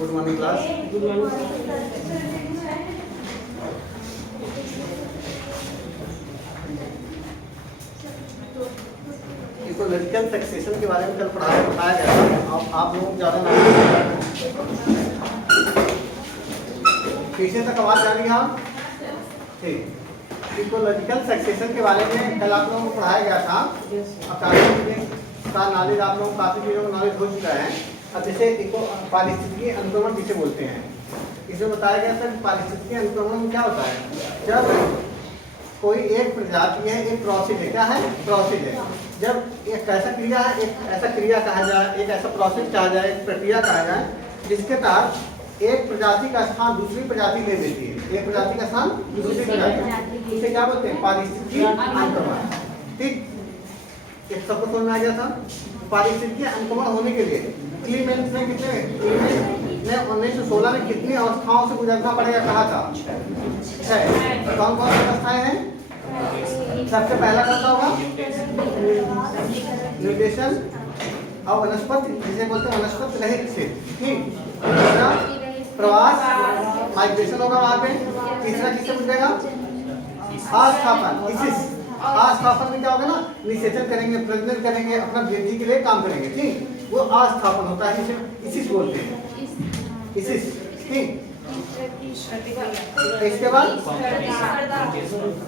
Good morning class. Ecological succession के बारे में कल बताया गया था। आप लोग ज़्यादा ना पीछे तक आवाज़ जा रही है आप? ठीक। इकोलॉजिकल सक्सेशन के बारे में कल आप लोगों को पढ़ाया गया था। का नॉलेज आप लोगों को काफ़ी चीज़ों का नॉलेज हो चुका है। अब जैसे पारिस्थितिकी अनुक्रमण किसे बोलते हैं, इसमें बताया गया था कि पारिस्थितिकी अनुक्रमण में क्या होता है। जब कोई एक प्रजाति है, एक प्रोसेस है, क्या है? प्रोसेस है। जब एक ऐसा क्रिया है, एक ऐसा क्रिया कहा जाए, एक ऐसा प्रोसेस कहा जाए, एक प्रक्रिया कहा जाए जिसके तहत एक प्रजाति का स्थान दूसरी प्रजाति ले लेती है। एक प्रजाति का स्थान दूसरी प्रजाति, उसे क्या बोलते हैं? पारिस्थितिकी अनुक्रमण। ठीक, एक सबको समझ में आ गया था। पारिस्थितिकी अनुक्रमण होने के लिए क्लीमेंट ने 1916 में कितनी अवस्थाओं से गुजरना पड़ेगा कहा था? 6। कौन कौन सी अवस्थाएं हैं? सबसे पहला कौन सा होगा? म्यूटेशन और वनस्पति, जिसे बोलते हैं वनस्पति रहित क्षेत्र। ठीक, दूसरा प्रवास, माइग्रेशन होगा वहां पे। तीसरा किससे गुजरेगा? अस्थापन। अस्थापन में क्या होगा ना, निषेचन करेंगे, प्रजनन करेंगे, अपना वृद्धि के लिए काम करेंगे। ठीक, वो अस्थापन होता है, इसे बोलते हैं। ठीक, इसके बाद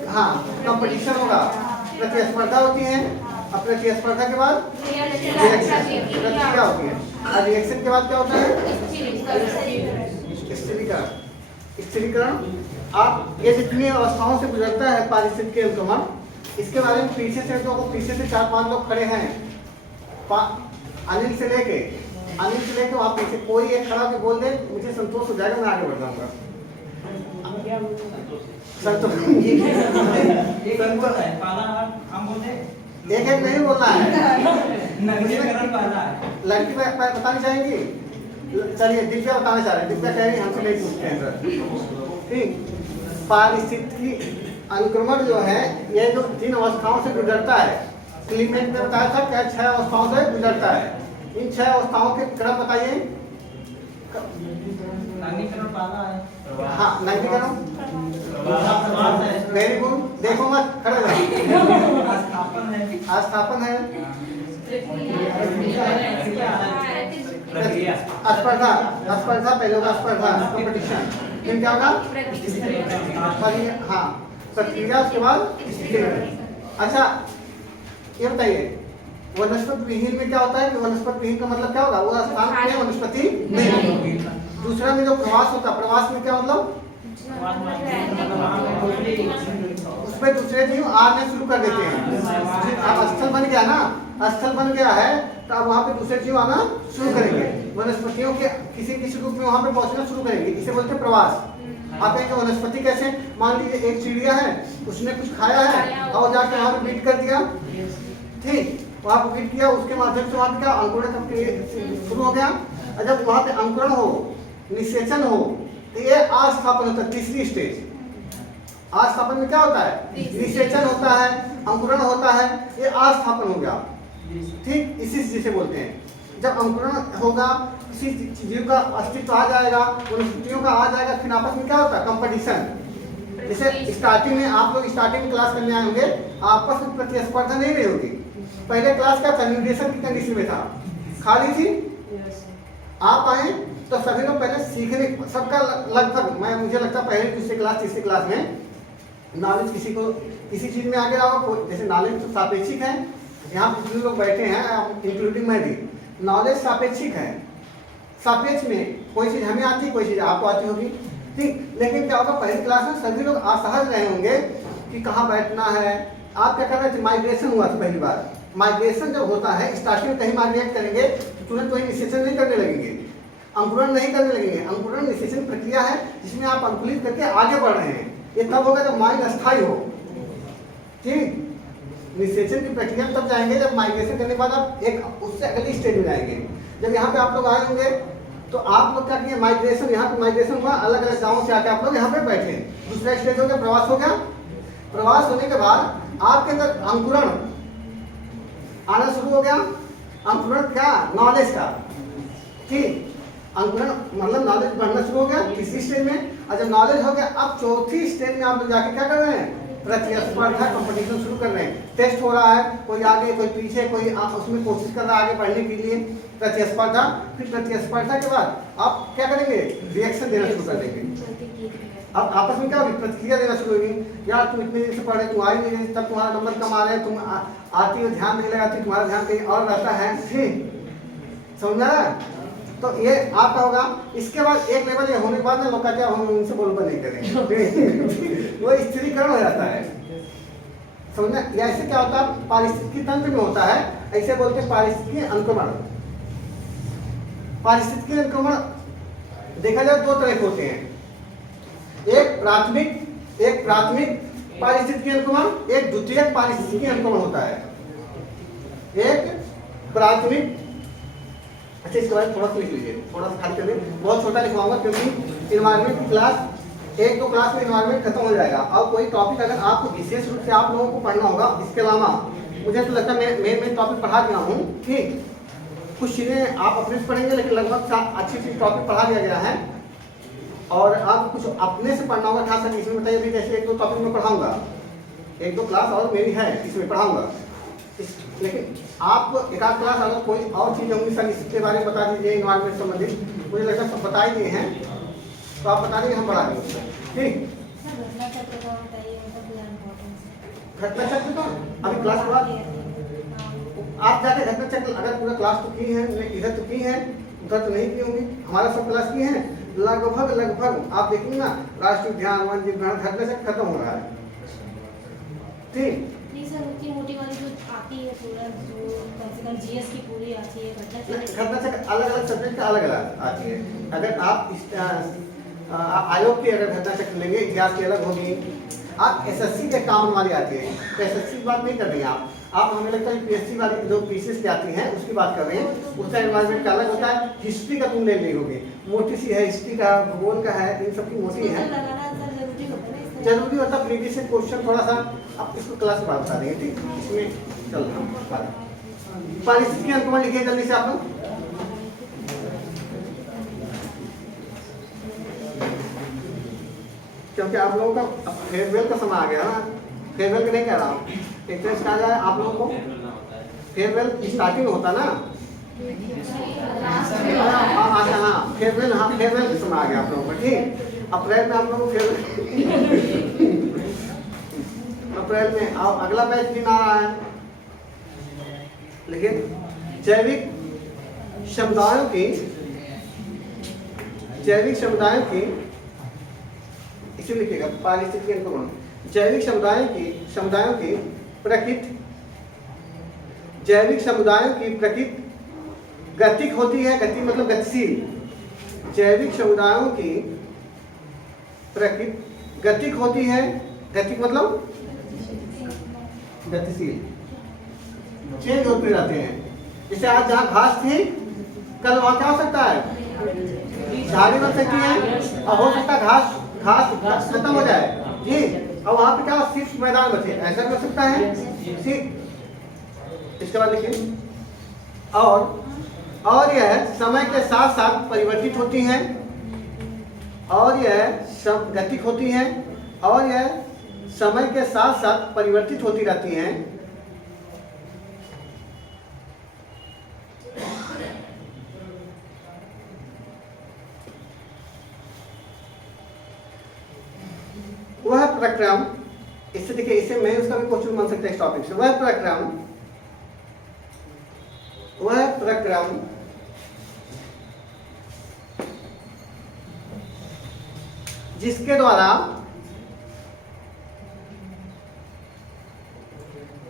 हाँ कंपटीशन होगा, प्रतिस्पर्धा होती है। अब प्रतिस्पर्धा के बाद प्रतिक्रिया होती है। और रिएक्शन के बाद क्या होता है? स्थिरीकरण। आप ये जितनी अवस्थाओं से गुजरता है पारिस्थितिकी अनुक्रमण, इसके बारे में पीछे से 4-5 लोग खड़े हैं। अनिल से लेके वहाँ पीछे कोई एक खड़ा होकर बोल दे, मुझे संतोष हो जाएगा, मैं आगे बढ़ जाऊंगा। एक नहीं बोलना है। लड़की बतानी चाहेंगी? चलिए दिव्या बताना चाह रहे हैं। दिव्या कह रही है हमसे नहीं पूछते हैं सर। ठीक, पारिस्थितिकी अनुक्रमण जो है ये जो 3 अवस्थाओं से गुजरता है। क्लीमेंट ने बताया था क्या 6 अवस्थाओं से गुजरता है। इन 6 अवस्थाओं के क्रम बताइए। हाँ, नवीनीकरण, वेरी गुड। देखो मत, खड़े रहो। आस्थापन है, स्पर्धा पहले होगा, स्पर्धा कंपटीशन। फिर क्या होगा? हाँ, प्रक्रिया, उसके बाद स्थिरीकरण। अच्छा ये बताइए वनस्पति विहीन में क्या होता है? कि वनस्पति विहीन का मतलब क्या होगा? वो स्थान में वनस्पति नहीं होगी। दूसरा में जो प्रवास होता है, प्रवास में क्या मतलब? उसमें दूसरे जीव आने शुरू कर देते हैं। अब स्थल बन गया ना, स्थल बन गया है तो अब वहाँ पे दूसरे जीव आना शुरू करेंगे। वनस्पतियों के किसी रूप में वहाँ पे पहुँचना शुरू करेंगे, इसे बोलते हैं प्रवास। आप कहेंगे वनस्पति कैसे? मान लीजिए एक चिड़िया है, उसने कुछ खाया है और जाके वहाँ पे बीट कर दिया। ठीक, वहाँ पे बीट किया, उसके माध्यम से वहाँ पे क्या अंकुरण शुरू हो गया। और जब वहाँ पे अंकुरण हो, निषेचन हो, तो ये अस्थापन होता है। तीसरी स्टेज अस्थापन में क्या होता है? निषेचन होता है, अंकुरण होता है, ये अस्थापन हो गया। ठीक, इसी जिसे बोलते हैं। जब अंकुरण होगा, किसी जीव का अस्तित्व आ जाएगा, वनस्पतियों का आ जाएगा, फिर आपस में क्या होता है? कंपटीशन। जैसे स्टार्टिंग में आप लोग स्टार्टिंग क्लास करने आए होंगे, आपस में प्रतिस्पर्धा नहीं रही होगी। पहले क्लास क्या था? म्यूटेशन की कंडीशन में था, खाली थी। आप आए तो सभी लोग पहले सीखने, सबका लगभग मुझे लगता है पहले दूसरी क्लास तीसरी क्लास में नॉलेज किसी को किसी चीज में आगे आओ। जैसे नॉलेज तो सापेक्षिक है, यहाँ पे जितने लोग बैठे हैं इंक्लूडिंग मैं भी, नॉलेज सापेक्षिक है। सापेक्ष में कोई चीज हमें आती है, कोई चीज आपको आती होगी। ठीक, लेकिन क्या होगा? पहली क्लास में सभी लोग असहज रहे होंगे कि कहाँ बैठना है। आप क्या कर रहे थे? माइग्रेशन हुआ था पहली बार। माइग्रेशन जब होता है, स्टार्टिंग में कहीं माइग्रेट करेंगे तो तुरंत वही निषेचन नहीं करने लगेंगे, अंकुरण नहीं करने लगेंगे। अंकुरण निषेचन प्रक्रिया है जिसमें आप अंकुरित करके आगे बढ़ रहे हैं। ये तब होगा जब माइंड अस्थायी हो। ठीक, निषेचन की प्रक्रिया तब जाएंगे जब माइग्रेशन करने के बाद आप एक उससे अगली स्टेज में जाएंगे। जब यहाँ पे आप लोग आए होंगे तो आप लोग क्या किए? माइग्रेशन, यहाँ पे माइग्रेशन हुआ, अलग अलग गाँव से आके आप लोग यहाँ पे बैठे। दूसरा स्टेज हो गया, प्रवास हो गया। प्रवास होने के बाद आपके अंदर अंकुरण आना शुरू हो गया। अंकुरण क्या? नॉलेज का। ठीक, अंकुरण मतलब नॉलेज बढ़ना शुरू हो गया तीसरी स्टेज में, और जब नॉलेज हो गया अब चौथी स्टेज में आप लोग जाके क्या कर रहे हैं, प्रतिस्पर्धा कंपटीशन शुरू कर रहे हैं। टेस्ट हो रहा है, कोई आगे कोई पीछे, कोई उसमें कोशिश कर रहा है आगे बढ़ने के लिए, प्रतिस्पर्धा। फिर प्रतिस्पर्धा के बाद आप क्या करेंगे, रिएक्शन देना शुरू कर देंगे। अब आपस में क्या होगी, प्रतिक्रिया देना शुरू होगी। यार तुम इतने दिन से पढ़े, तुम आ ही नहीं रहे, तब तुम्हारा नंबर कम आ रहे हैं, तुम आती हो ध्यान नहीं लगाती, तुम्हारा ध्यान कहीं और रहता है, ठीक समझ रहा है। तो ये आपका होगा। इसके बाद एक लेवल ये होने के बाद ना लोग क्या हम उनसे बोलकर नहीं करेंगे वो स्थिरीकरण हो जाता है, समझना। या ऐसे क्या होता है, पारिस्थितिकी तंत्र में होता है, ऐसे बोलते हैं पारिस्थितिकी अनुक्रमण। पारिस्थितिकी अनुक्रमण देखा जाए दो तरह के होते हैं, एक प्राथमिक पारिस्थितिकी अनुक्रमण, एक द्वितीयक पारिस्थितिकी अनुक्रमण होता है। एक प्राथमिक, अच्छा इसके बारे में थोड़ा सा लिख लीजिए, थोड़ा सा खाली कर लीजिए, बहुत छोटा लिखवाऊंगा क्योंकि इन्वायरमेंट की क्लास एक दो क्लास में इन्वायरमेंट खत्म हो जाएगा। और कोई टॉपिक अगर आपको विशेष रूप से आप लोगों को पढ़ना होगा, इसके अलावा मुझे तो लगता है मैं टॉपिक पढ़ा दिया हूँ, ठीक। कुछ चीज़ें आप अपने से पढ़ेंगे लेकिन लगभग अच्छी टॉपिक पढ़ा दिया गया है। और आप कुछ अपने से पढ़ना होगा, खास करके इसमें बताइए अभी जैसे एक दो टॉपिक में पढ़ाऊंगा, एक दो क्लास और मेरी है इसमें पढ़ाऊंगा, लेकिन आप एक आध क्लास अगर कोई और चीज़ होंगी सर इसके बारे में बता दीजिए, इन्वायरमेंट संबंधित, मुझे लगता है सब बता ही दिए हैं, तो आप बता दीजिए हम बढ़ा देंगे, ठीक। घटना चक्र तो अभी क्लास के बाद आप जाके घटना चक्र अगर पूरा क्लास तो की है, इधर तो की है, उधर तो नहीं की होंगी, हमारा सब क्लास की है लगभग आप देखेंगे ना, राष्ट्रीय उद्यान वन जीव घटना चक्र खत्म हो रहा है, ठीक। मोटी वाली जो आती है पूरा जो कंसेप्ट जीएस की पूरी आती है घटना चक्र अलग-अलग सब्जेक्ट का अलग-अलग आती है। अगर आप इस आयोग की अगर घटना चक्र लेंगे, इतिहास की अलग होगी, आप एसएससी के काम वाली आती है, तो एसएससी की बात नहीं कर रही हैं आप हमें लगता है पीएससी वाली जो पीसीएस की आती हैं उसकी बात कर रहे हैं, उसका एनवायरमेंट का अलग होता है। हिस्ट्री का तुम ले ली होगी, मोटी सी है, हिस्ट्री का भूगोल का है, इन सब की मोटी है, जरूरी होता है प्रीवियस क्वेश्चन थोड़ा सा आप इसको क्लास में बता देंगे, ठीक। इसमें चल रहा पारिस्थितिकी अनुक्रमण लिखिए जल्दी से आप लोग। क्योंकि आप लोगों का फेयरवेल का समय आ गया ना, फेयरवेल का नहीं कह रहा हूँ, एक तरह से कहा जाए आप लोगों को फेयरवेल स्टार्टिंग होता ना, हाँ फेयरवेल, हाँ फेयरवेल का समय आ गया आप लोगों का, ठीक। अप्रैल में आप लोगों को अप्रैल में अगला बैच दिन आ रहा है, लेकिन जैविक समुदायों की इसे लिखिएगा पारिस्थितिकी अनुक्रमण, जैविक समुदायों की प्रकृति गतिक होती है, गति मतलब गतिशील, जैविक समुदायों की प्रकृति गतिक होती है, गतिक मतलब गतिशील, चेंज होते रहते हैं। जैसे आज जहाँ घास थी कल वहाँ क्या हो सकता है, झाड़ी बन सकती है, और हो सकता है घास खत्म हो जाए जी, और वहाँ पे क्या सिर्फ मैदान बचे, ऐसा भी हो सकता है, ठीक। इसके बाद देखिए, और यह समय के साथ साथ परिवर्तित होती हैं, और यह सब गतिक होती हैं, और यह समय के साथ साथ परिवर्तित होती रहती हैं। वह प्रक्रम, इससे देखिए, इससे मैं उसका भी क्वेश्चन बन सकता है इस टॉपिक से। वह प्रक्रम जिसके द्वारा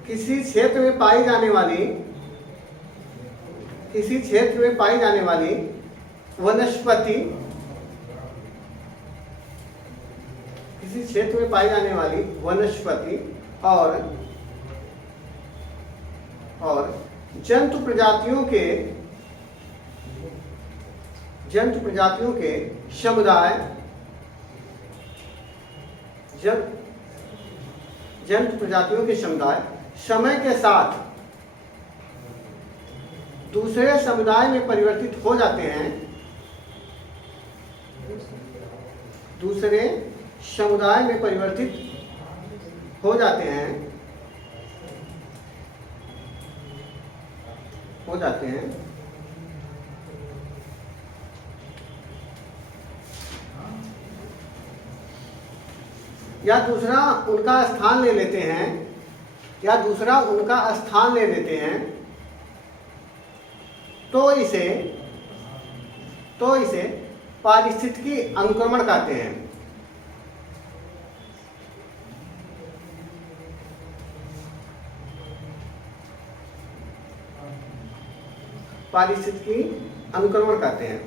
किसी क्षेत्र में पाई जाने वाली वनस्पति, किसी क्षेत्र में पाई जाने वाली वनस्पति और जंतु प्रजातियों के समुदाय, जंतु प्रजातियों के समुदाय समय के साथ दूसरे समुदाय में परिवर्तित हो जाते हैं, दूसरे समुदाय में परिवर्तित हो जाते हैं, या दूसरा उनका स्थान ले लेते हैं, तो इसे पारिस्थितिकी अनुक्रमण कहते हैं। पारिस्थितिकी अनुक्रमण कहते हैं।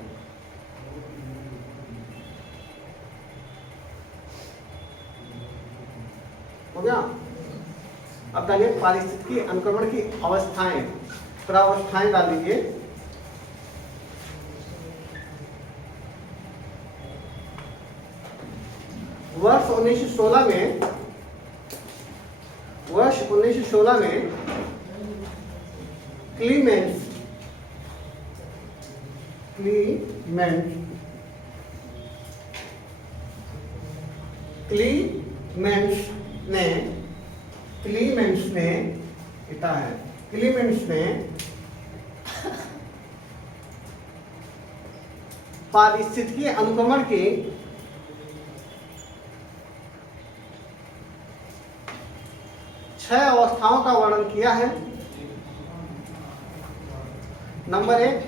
हो गया। अब डालिए पारिस्थितिकी अनुक्रमण की अवस्थाएं, प्रावस्थाएं डाल दीजिए। वर्ष 1916 में क्लीमेंस ने पारिस्थितिकी अनुक्रमण की छह अवस्थाओं का वर्णन किया है। नंबर 1,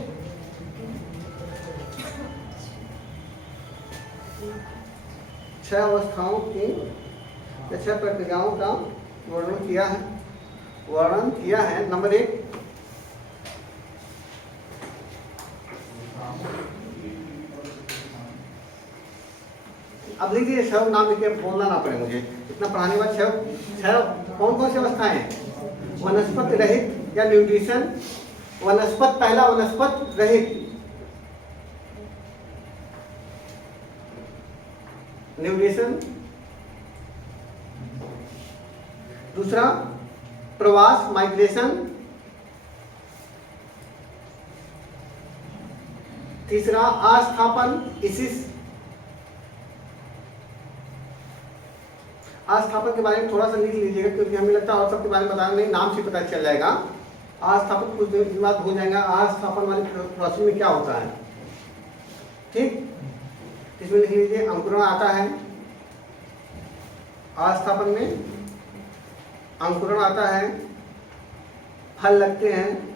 छह अवस्थाओं की या छह प्रक्रियाओं का वर्णन किया है। नंबर 1, अब लिखिए, छह नाम लिखिए, बोलना ना पड़े मुझे, इतना पढ़ाने के बाद छह कौन कौन सी अवस्थाएं हैं? वनस्पति रहित या न्यूट्रिशन, पहला वनस्पति रहित, न्यूट्रिशन। दूसरा प्रवास, माइग्रेशन। तीसरा आस्थापन, इसिस। आस्थापन के बारे में थोड़ा सा लिख लीजिएगा, क्योंकि हमें लगता है और सबके बारे में बताना नहीं, नाम से पता चल जाएगा। आस्थापन कुछ दिन बाद हो जाएगा। आस्थापन वाली प्रोसेस में क्या होता है, ठीक, इसमें लिख लीजिए। अंकुरण आता है, आस्थापन में अंकुरण आता है, फल लगते हैं,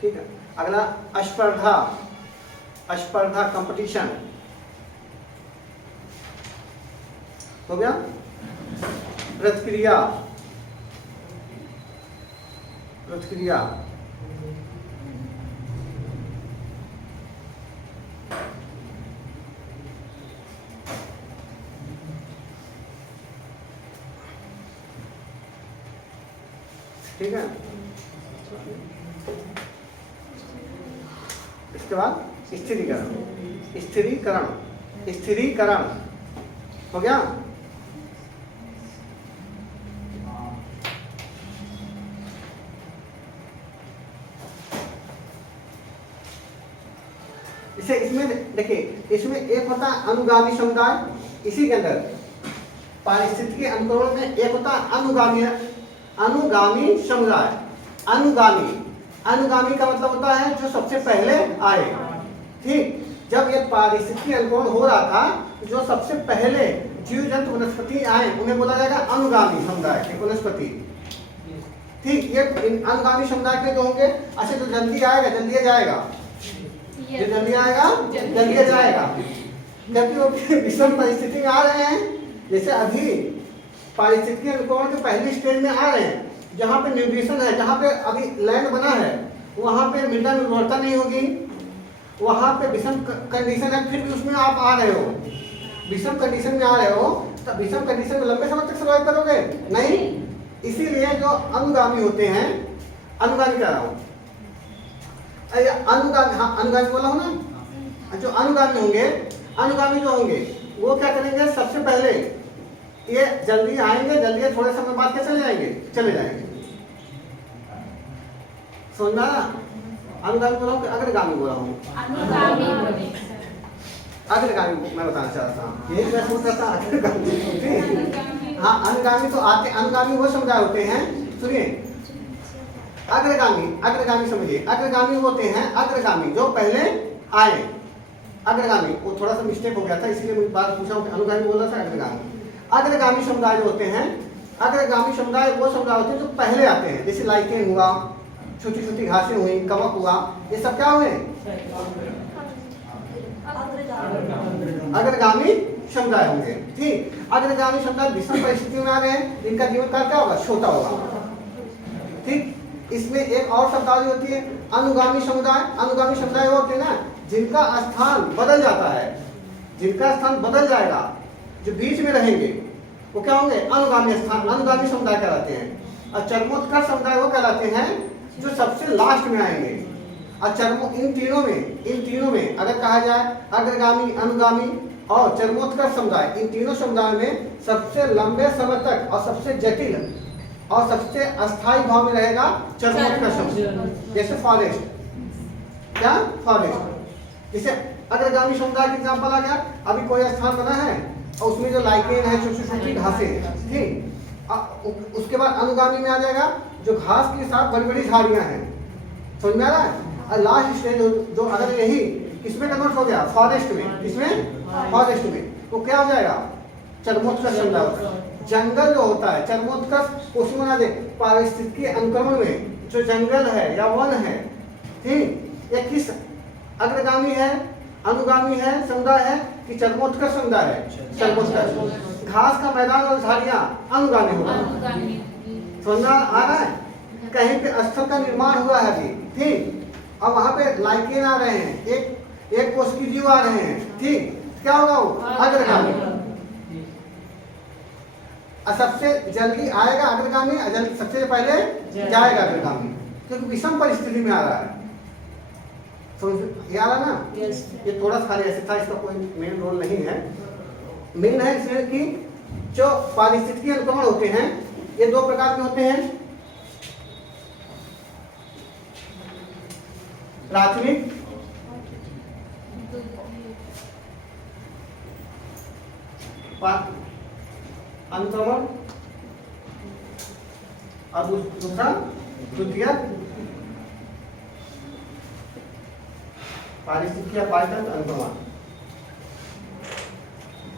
ठीक है। अगला स्पर्धा, कंपटीशन हो गया। प्रतिक्रिया, ठीक है। इसके बाद स्थिरीकरण हो गया। इसमें देखिए, इसमें एक होता है अनुगामी समुदाय। इसी के अंदर पारिस्थितिकी अनुक्रमण में एक होता है अनुगामी समुदाय। अनुगामी का मतलब होता है जो सबसे पहले आए, ठीक। जब ये पारिस्थितिकी अनुक्रमण हो रहा था, जो सबसे पहले जीव जंतु वनस्पति आए उन्हें बोला जाएगा अनुगामी समुदाय के वनस्पति, ठीक। ये अनुगामी समुदाय के जो होंगे, अच्छा जो जल्दी आएगा जल्दी जाएगा, जबकि वो विषम परिस्थिति में आ रहे हैं। जैसे अभी पारिस्थितिकी अनुक्रमण के पहली स्टेज में आ रहे हैं, जहाँ पे न्यूट्रिशन है, जहाँ पे अभी लैंड बना है, वहाँ पे मृदा में उर्वरता नहीं होगी, वहाँ पे विषम कंडीशन है, फिर भी उसमें आप आ रहे हो, विषम कंडीशन में आ रहे हो, तो विषम कंडीशन में लंबे समय तक सर्वाइव करोगे नहीं। इसीलिए जो अनुगामी होते हैं, अनुगामी कह रहा हूँ, अनुगामी बोला हो ना, जो अनुगामी जो होंगे वो क्या करेंगे, सबसे पहले ये जल्दी आएंगे, जल्दी थोड़े समय बाद के चले जाएंगे। समझना ना, अनुगामी बोला हूँ कि अग्रगामी बोला हूँ? अनुगामी। अग्रगामी मैं बताना चाहता हूँ, यही मैं सोच रहा था अग्रगामी। ठीक, हाँ अनुगामी तो आते, अनुगामी वो समुदाय होते हैं, सुनिए अग्रगामी समझिए, अग्रगामी होते हैं अग्रगामी जो पहले आए, अग्रगामी। वो थोड़ा सा मिस्टेक हो गया था इसलिए मुझे बात पूछा हूँ कि अनुगामी बोल रहा था अग्रगामी। अग्रगामी समुदाय जो होते हैं, अग्रगामी समुदाय वो समुदाय होते हैं जो पहले आते हैं, जैसे लाइकेन हुआ, छोटी छोटी घासें हुई, कवक हुआ, ये सब क्या हुए? अग्रगामी समुदाय होंगे। ठीक, अग्रगामी समुदाय विषम परिस्थितियों में आ गए, इनका जीवन काल क्या होगा? छोटा होगा। ठीक, इसमें एक और शब्दावली होती है अनुगामी समुदाय। अनुगामी समुदाय वो होते हैं ना जिनका स्थान बदल जाता है, जिनका स्थान बदल जाएगा, जो बीच में रहेंगे वो क्या होंगे? अनुगामी स्थान, अनुगामी समुदाय कहलाते हैं। और चरमोत्कर्ष समुदाय वो कहलाते हैं जो सबसे लास्ट में आएंगे। और इन तीनों में अगर कहा जाए अग्रगामी, अनुगामी और चरमोत्कर्ष समुदाय, इन तीनों समुदाय में सबसे लंबे समय तक और सबसे जटिल और सबसे अस्थायी भाव में रहेगा चरमोत्कर्ष समुदाय। जैसे फॉरेस्ट, क्या फॉरेस्ट, जैसे अग्रगामी समुदाय का एग्जाम्पल आ गया, अभी कोई स्थान बना है और उसमें जो लाइकेन है, छोटी छोटी घासें, ठीक, उसके बाद अनुगामी में आ जाएगा जो घास के साथ बड़ी बड़ी झाड़ियां हैं, समझ में आ रहा है? और लास्ट स्टेज जो अगर यही किसमें कन्वर्ट हो गया? फॉरेस्ट में। किसमें? फॉरेस्ट में। तो क्या हो जाएगा? चरमोत्कर्ष समुदाय। जंगल जो होता है, चरमोत्कर्ष उसमें बना दे पारिस्थितिकी अनुक्रमण में जो जंगल है या वन है, ठीक, ये किस अग्रगामी है, अनुगामी है, समुदाय है कि चरमोत्कर्ष समुदाय है? चरमोत्कर्ष। घास का मैदान और झाड़ियां अनुगामी होगा। समझ में आ रहा है? कहीं पे स्थल का निर्माण हुआ है अभी, ठीक, और वहां पे लाइकेन आ रहे हैं, एक कोष की जीव आ रहे हैं, ठीक, क्या होगा वो? अग्रगामी। सबसे जल्दी आएगा अग्रगामी, सबसे पहले जाएगा अग्रगामी, क्योंकि विषम परिस्थिति में आ रहा है। समझ आ रहा ना? ये थोड़ा सा ऐसे था, इसका कोई मेन रोल नहीं है। मेन है इसलिए कि जो पारिस्थितिकी अनुक्रमण होते हैं ये दो प्रकार के होते हैं, प्राथमिक अनुक्रमण और दूसरा द्वितीयक पारिस्थितिकी पारिस्थितिक अनुक्रमण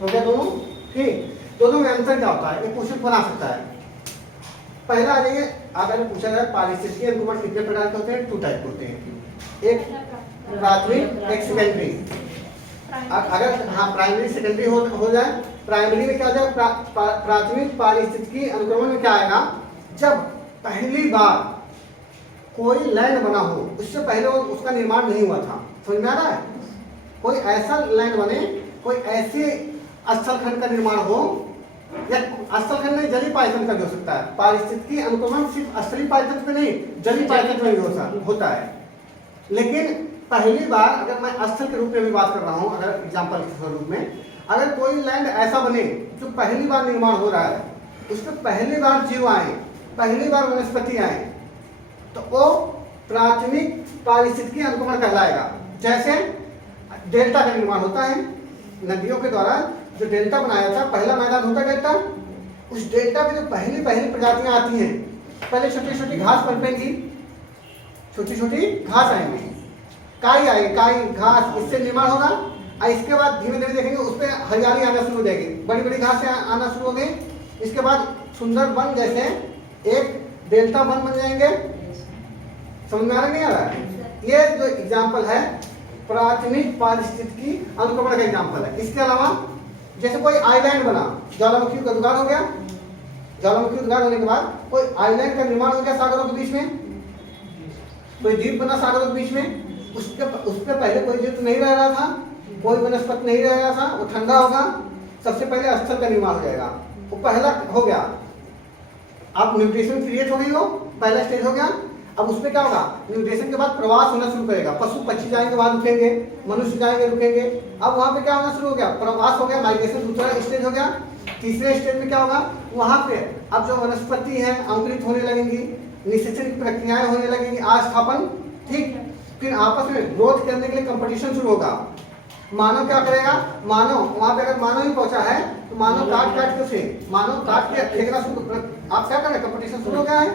हो गया दोनों। ठीक, दोनों में अंतर क्या होता है? ये क्वेश्चन बना सकता है। पहला आ जाइए, अगर पूछा जाए पारिस्थितिकी अनुक्रमण कितने प्रकार के होते हैं? 2 टाइप होते हैं, एक प्राथमिक, एक सेकेंडरी। अगर हाँ प्राइमरी सेकेंडरी हो जाए, प्राइमरी में क्या हो जाए? प्राथमिक पारिस्थितिकी अनुक्रमण में क्या आएगा? जब पहली बार कोई लैंड बना हो, उससे पहले उसका निर्माण नहीं हुआ था। समझ में आ रहा है? कोई ऐसा लैंड बने, कोई ऐसे स्थलखंड का निर्माण हो, या स्थलखंड नहीं जलीय पायथन का भी हो सकता है। पारिस्थितिकी अनुक्रमण सिर्फ स्थलीय पायथन पे नहीं, जलीय पायथन में भी होता है। लेकिन पहली बार अगर मैं स्थल के रूप में भी बात कर रहा हूँ, अगर एग्जाम्पल के रूप में, अगर कोई लैंड ऐसा बने जो पहली बार निर्माण हो रहा है, उसमें पहली बार जीव आए, पहली बार वनस्पति आए, तो वो प्राथमिक पारिस्थितिकी अनुक्रमण कहलाएगा। जैसे डेल्टा का निर्माण होता है, नदियों के द्वारा जो डेल्टा बनाया था, पहला मैदान होता है डेल्टा, उस डेल्टा पे जो पहली प्रजातियां आती हैं, पहले छोटी छोटी घास पनपेंगी, छोटी छोटी घास आएंगी, काई आएगी, काई घास, इससे निर्माण होगा। और इसके बाद धीमे धीमे देखेंगे उस पर हरियाली आना शुरू हो जाएगी, बड़ी बड़ी घासें आना शुरू हो गई। इसके बाद सुंदर वन जैसे एक डेल्टा वन बन जाएंगे। समझ में आ रहा नहीं आ रहा है? ये जो एग्जाम्पल है प्राथमिक पारिस्थितिकी अनुक्रमण का एग्जाम्पल है। इसके अलावा जैसे कोई आइलैंड बना, ज्वालामुखी का उद्गार हो गया, ज्वालामुखी उद्गार होने के बाद कोई आइलैंड का निर्माण हो गया सागरों के बीच में, कोई द्वीप बना सागरों के बीच में, उसके पहले कोई जीव नहीं रह रहा था, कोई वनस्पति नहीं रह रहा था, वो ठंडा होगा, सबसे पहले स्थल का निर्माण हो जाएगा, वो पहला हो गया। अब म्यूटेशन क्रिएट हो गई, हो पहला स्टेज हो गया। अब उसमें क्या होगा? म्यूटेशन के बाद प्रवास होना शुरू करेगा, पशु पक्षी जाएंगे वहां रुकेंगे, मनुष्य जाएंगे रुकेंगे। अब वहां पे क्या होना शुरू हो गया? प्रवास हो गया, माइग्रेशन दूसरा स्टेज हो गया। तीसरे स्टेज में क्या होगा? वहां पे अब जो वनस्पति है अंकुरित होने लगेंगी, निषेचन की प्रक्रियाएं होने लगेंगी, आस्थापन, ठीक। फिर आपस में ग्रोथ करने के लिए कंपटीशन शुरू होगा। मानव क्या करेगा, मानव वहां पे अगर मानव ही पहुंचा है तो मानव काट काट के उसे मानव काट के फेंकना शुरू, आप क्या कर रहे हैं, कंपटीशन शुरू हो गया है,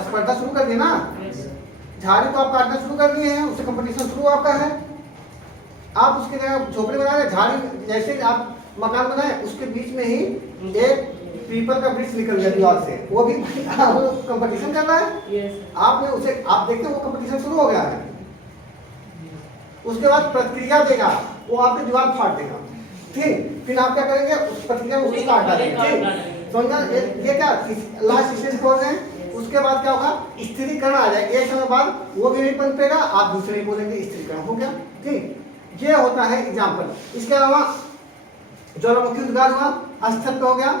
स्पर्धा शुरू कर दी ना। झाड़ी तो आप काटना शुरू कर दिए हैं, उससे कंपटीशन शुरू आपका है। आप उसके जगह झोपड़ी बना रहे, झाड़ी जैसे आप मकान बनाए उसके बीच में ही एक पीपल का वृक्ष निकल गया दीवार से, वो भी कंपटीशन कर रहा है। आपने उसे, आप देखते हैं वो कंपटीशन शुरू हो गया है। उसके बाद प्रतिक्रिया देगा, वो आपकी दीवार फाड़ देगा, ठीक। फिर आप क्या करेंगे, उस प्रतिक्रिया में उसको काट डालेंगे, ठीक। समझा, ये क्या लास्ट स्टेज बोल रहे हैं। उसके बाद क्या होगा, स्थिरीकरण आ जाएगा। एक समय बाद वो भी नहीं पनपेगा, आप दूसरे ही बोलेंगे, स्थिरीकरण हो गया, ठीक। ये होता है एग्जाम्पल। इसके अलावा ज्वालामुखी उद्गार हुआ, स्थल पे हो गया।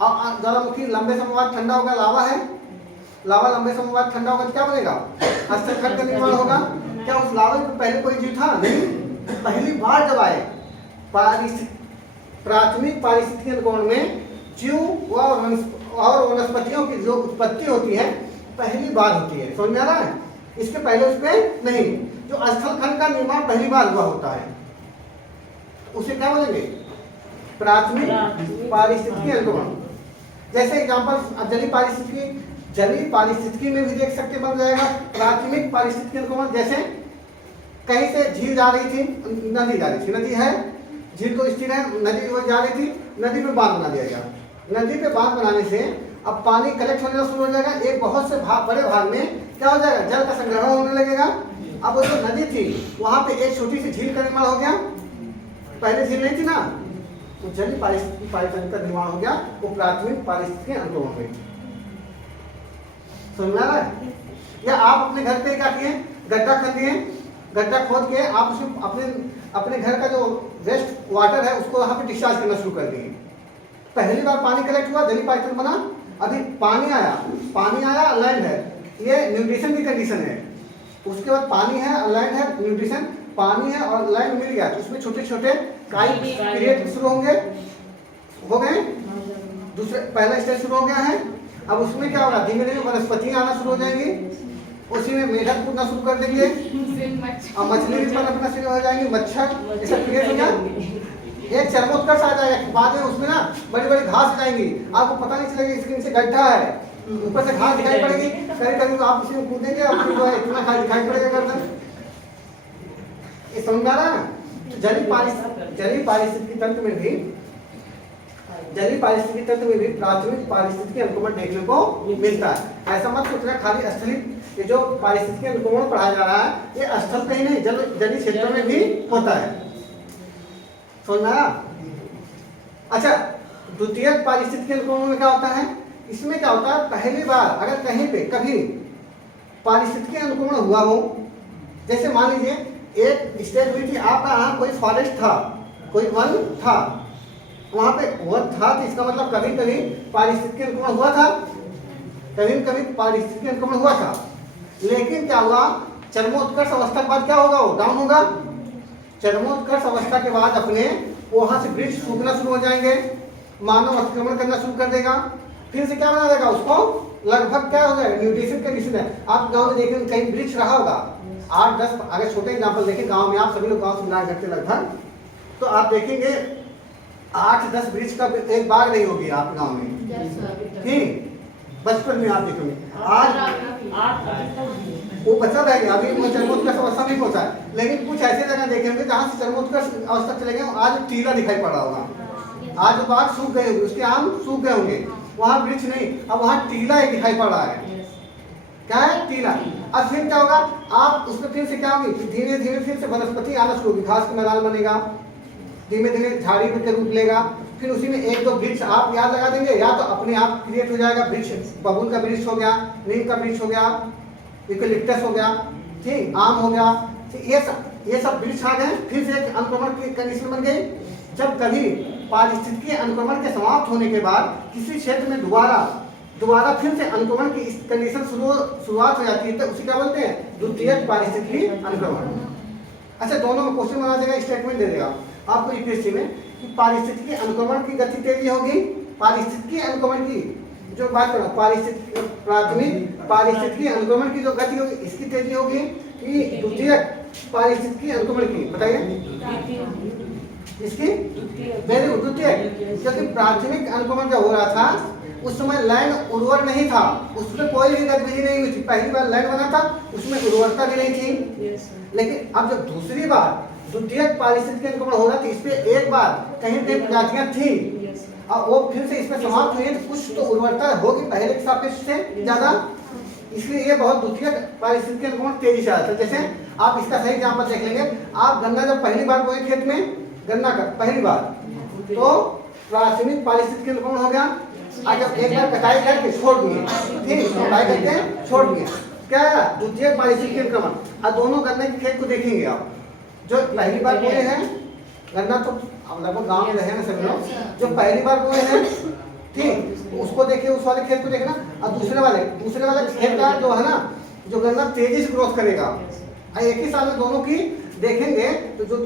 ज्वालामुखी लंबे समय बाद ठंडा होगा, लावा है, लावा लंबे समय बाद ठंडा होगा तो क्या बनेगा, स्थल खंड का निर्माण होगा। क्या उस लावा में पहले कोई जीव था? नहीं। पहली बार जब आए प्राथमिक पारिस्थितिकी अनुकरण में जीव और वनस्पतियों की जो उत्पत्ति होती है पहली बार होती है, समझ में आ रहा है। इसके पहले उसमें नहीं, जो स्थल खंड का निर्माण पहली बार हुआ होता है उसे क्या बोलेंगे, प्राथमिक पारिस्थितिकी अनुकरण। जैसे एग्जांपल जलीय पारिस्थितिकी में भी देख सकते, बन जाएगा प्राथमिक पारिस्थितिकी अनुकरण। जैसे कहीं से झील जा रही थी, नदी जा रही थी, नदी है, झील तो स्थिर है, नदी वो जा रही थी, नदी पे बांध बना दिया गया। नदी पे बांध बनाने से अब पानी कलेक्ट होने शुरू हो जाएगा, एक बहुत से बड़े भाग में क्या हो जाएगा, जल का संग्रहण होने लगेगा। अब वो जो नदी थी वहां पे एक छोटी सी झील का निर्माण हो गया, पहले झील नहीं थी ना, तो जलीय पारिस्थितिकी का निर्माण हो गया, वो प्राथमिक पारिस्थितिकी अनुकरण हुई। समझ में आ रहा है। या आप अपने घर पे क्या किए, गड्ढा कर दिए, गड्ढा खोद के आप उसमें अपने घर का जो वेस्ट वाटर है उसको वहां पे डिस्चार्ज करना शुरू कर दिए। पहली बार पानी कलेक्ट हुआ, जलीय पाइथन बना, अभी पानी आया लैंड है, ये न्यूट्रिशन की कंडीशन है। उसके बाद पानी है, लैंड है, न्यूट्रिशन, पानी है और लैंड मिल गया तो उसमें छोटे छोटे काइट क्रिएट शुरू होंगे, हो गए। दूसरे पहला स्टेज शुरू हो गया है। अब उसमें क्या होगा, धीमे धीमे वनस्पतियां आना शुरू हो जाएंगी, उसी में मेढक कूदना शुरू कर देंगे और मछली भी पनपना शुरू हो जाएंगी, मच्छर ऐसा क्रिएट हो गया। एक चरमोत्कर्ष आ जाएगा, बाद में उसमें ना बड़ी बड़ी घास आ जाएंगी, आपको पता नहीं चलेगा इसके नीचे गड्ढा है, ऊपर से घास दिखाई पड़ेगी, करीब करीब आप उसी में कूदेंगे और फिर जो है इतना घास दिखाई पड़ेगा गर्दन। ये समझ में आ रहा है। जलीय पारिस्थितिकी तंत्र में भी प्राथमिक पारिस्थितिकी अनुक्रमण देखने को मिलता है। ऐसा मत सोचना खाली स्थलित ये जो पारिस्थितिकी अनुक्रमण पढ़ाया जा रहा है ये स्थल पे ही नहीं, जलीय क्षेत्र में भी होता है, समझ में आया। अच्छा, द्वितीय पारिस्थितिकी अनुक्रमण में क्या होता है, इसमें क्या होता है, पहली बार अगर कहीं पे कभी पारिस्थितिकी अनुक्रमण हुआ हो, जैसे मान लीजिए एक स्टेज हुई थी, आपका यहाँ कोई फॉरेस्ट था, कोई वन था, वहां पे वन था, तो इसका मतलब कभी कभी पारिस्थितिकी अनुक्रमण हुआ था, कभी पारिस्थितिकी अनुक्रमण हुआ था। लेकिन क्या हुआ, चरमोत्कर्ष अवस्था के बाद क्या होगा, वो डाउन होगा। चरमोत्कर्ष अवस्था के बाद अपने वहां से वृक्ष सूखना शुरू हो जाएंगे, मानव अतिक्रमण करना शुरू कर देगा, फिर से क्या बना देगा, उसको लगभग क्या हो जाएगा, न्यूट्रिशन कंडीशन है। आप गाँव में देखेंगे कहीं वृक्ष रहा होगा 8-10, अगर छोटे एग्जाम्पल देखें गांव में, आप सभी लोग गांव से बिलोंग करते लगभग, तो आप देखेंगे 8-10 वृक्ष का एक बाग नहीं होगी आप गांव में, ठीक। बचपन में आप देखेंगे आज वो बचा रहेगा, अभी वो चरमोत्कर्ष अवस्था नहीं पहुंचा है। लेकिन कुछ ऐसे जगह देखेंगे जहां से चरमोत्कर्ष अवस्था चले गए, आज टीला दिखाई पड़ रहा होगा, आज बाग सूख गए होंगे, उसके आम सूख गए होंगे, वहां वृक्ष नहीं, अब वहां टीला एक दिखाई पड़ रहा है। क्या है, टीला। अब फिर क्या होगा, आप उसमें फिर से क्या होगी, धीरे धीरे फिर से वनस्पति आना शुरू होगी, घास का मैदान बनेगा, धीमे धीमे झाड़ी के रूप लेगा, फिर उसी में एक दो वृक्ष आप याद लगा देंगे, या तो अपने आप क्रिएट हो जाएगा वृक्ष, बबूल का वृक्ष हो गया, नीम का वृक्ष हो गया, यूकेलिप्टस हो गया, ठीक, आम हो गया, ये सब वृक्ष आ गए, फिर से एक अनुक्रमण की कंडीशन बन गई। जब कभी पारिस्थितिकी अनुक्रमण के समाप्त होने के बाद किसी क्षेत्र में दोबारा फिर से अनुक्रमण की कंडीशन शुरुआत हो जाती है, तो उसे क्या बोलते हैं, द्वितीय पारिस्थितिकी अनुक्रमण। अच्छा, दोनों में क्वेश्चन बना देगा, स्टेटमेंट दे देगा आपको यूपीएससी में कि पारिस्थितिकी अनुक्रमण की गति तेजी होगी, पारिस्थितिकी अनुक्रमण की जो बात करो प्राथमिक पारिस्थितिकी अनुक्रमण की जो गति होगी इसकी तेजी होगी कि द्वितीयक पारिस्थितिकी अनुक्रमण की, बताइए इसकी वेरी गुड द्वितीयक, क्योंकि प्राथमिक अनुक्रमण जब हो रहा था उस समय लैंड उर्वर नहीं था, उसमें कोई भी गतिविधि नहीं हुई थी। पहली बार लैंड बना था उसमें उर्वरता भी नहीं थी, लेकिन अब जब दूसरी बार द्वितीयक पारिस्थितिकी अनुक्रमण हो रहा था इस पे एक बार कहीं कहीं प्रजातियां थी और वो फिर से इसमें समाप्त हुई है, तो कुछ तो उर्वरता होगी पहले के सापेक्ष से ज्यादा, इसलिए ये बहुत द्वितीयक पारिस्थितिकी अनुक्रमण तेजी से आता है। जैसे आप इसका सही एग्जांपल देख लेंगे, आप गन्ना जब पहली बार बोए खेत में गन्ना का पहली बार, तो प्राथमिक पारिस्थितिकी अनुक्रमण हो गया। आज जब एक बार कटाई करके छोड़ दिए, ठीक, कटाई करके छोड़ दिए, क्या द्वितीयक पारिस्थितिकी अनुक्रमण। अब दोनों गन्ने के खेत को देखेंगे आप, जो पहली बार बोए हैं गन्ना, तो अब लगभग गाँव में रहे ना सभी लोग, जो पहली बार बोए हैं ठीक, उसको देखिए, उस वाले खेत को देखना, और दूसरे वाले खेत का जो है ना, जो गन्ना तेजी से ग्रोथ करेगा, एक ही साल में दोनों की देखेंगे, तो जो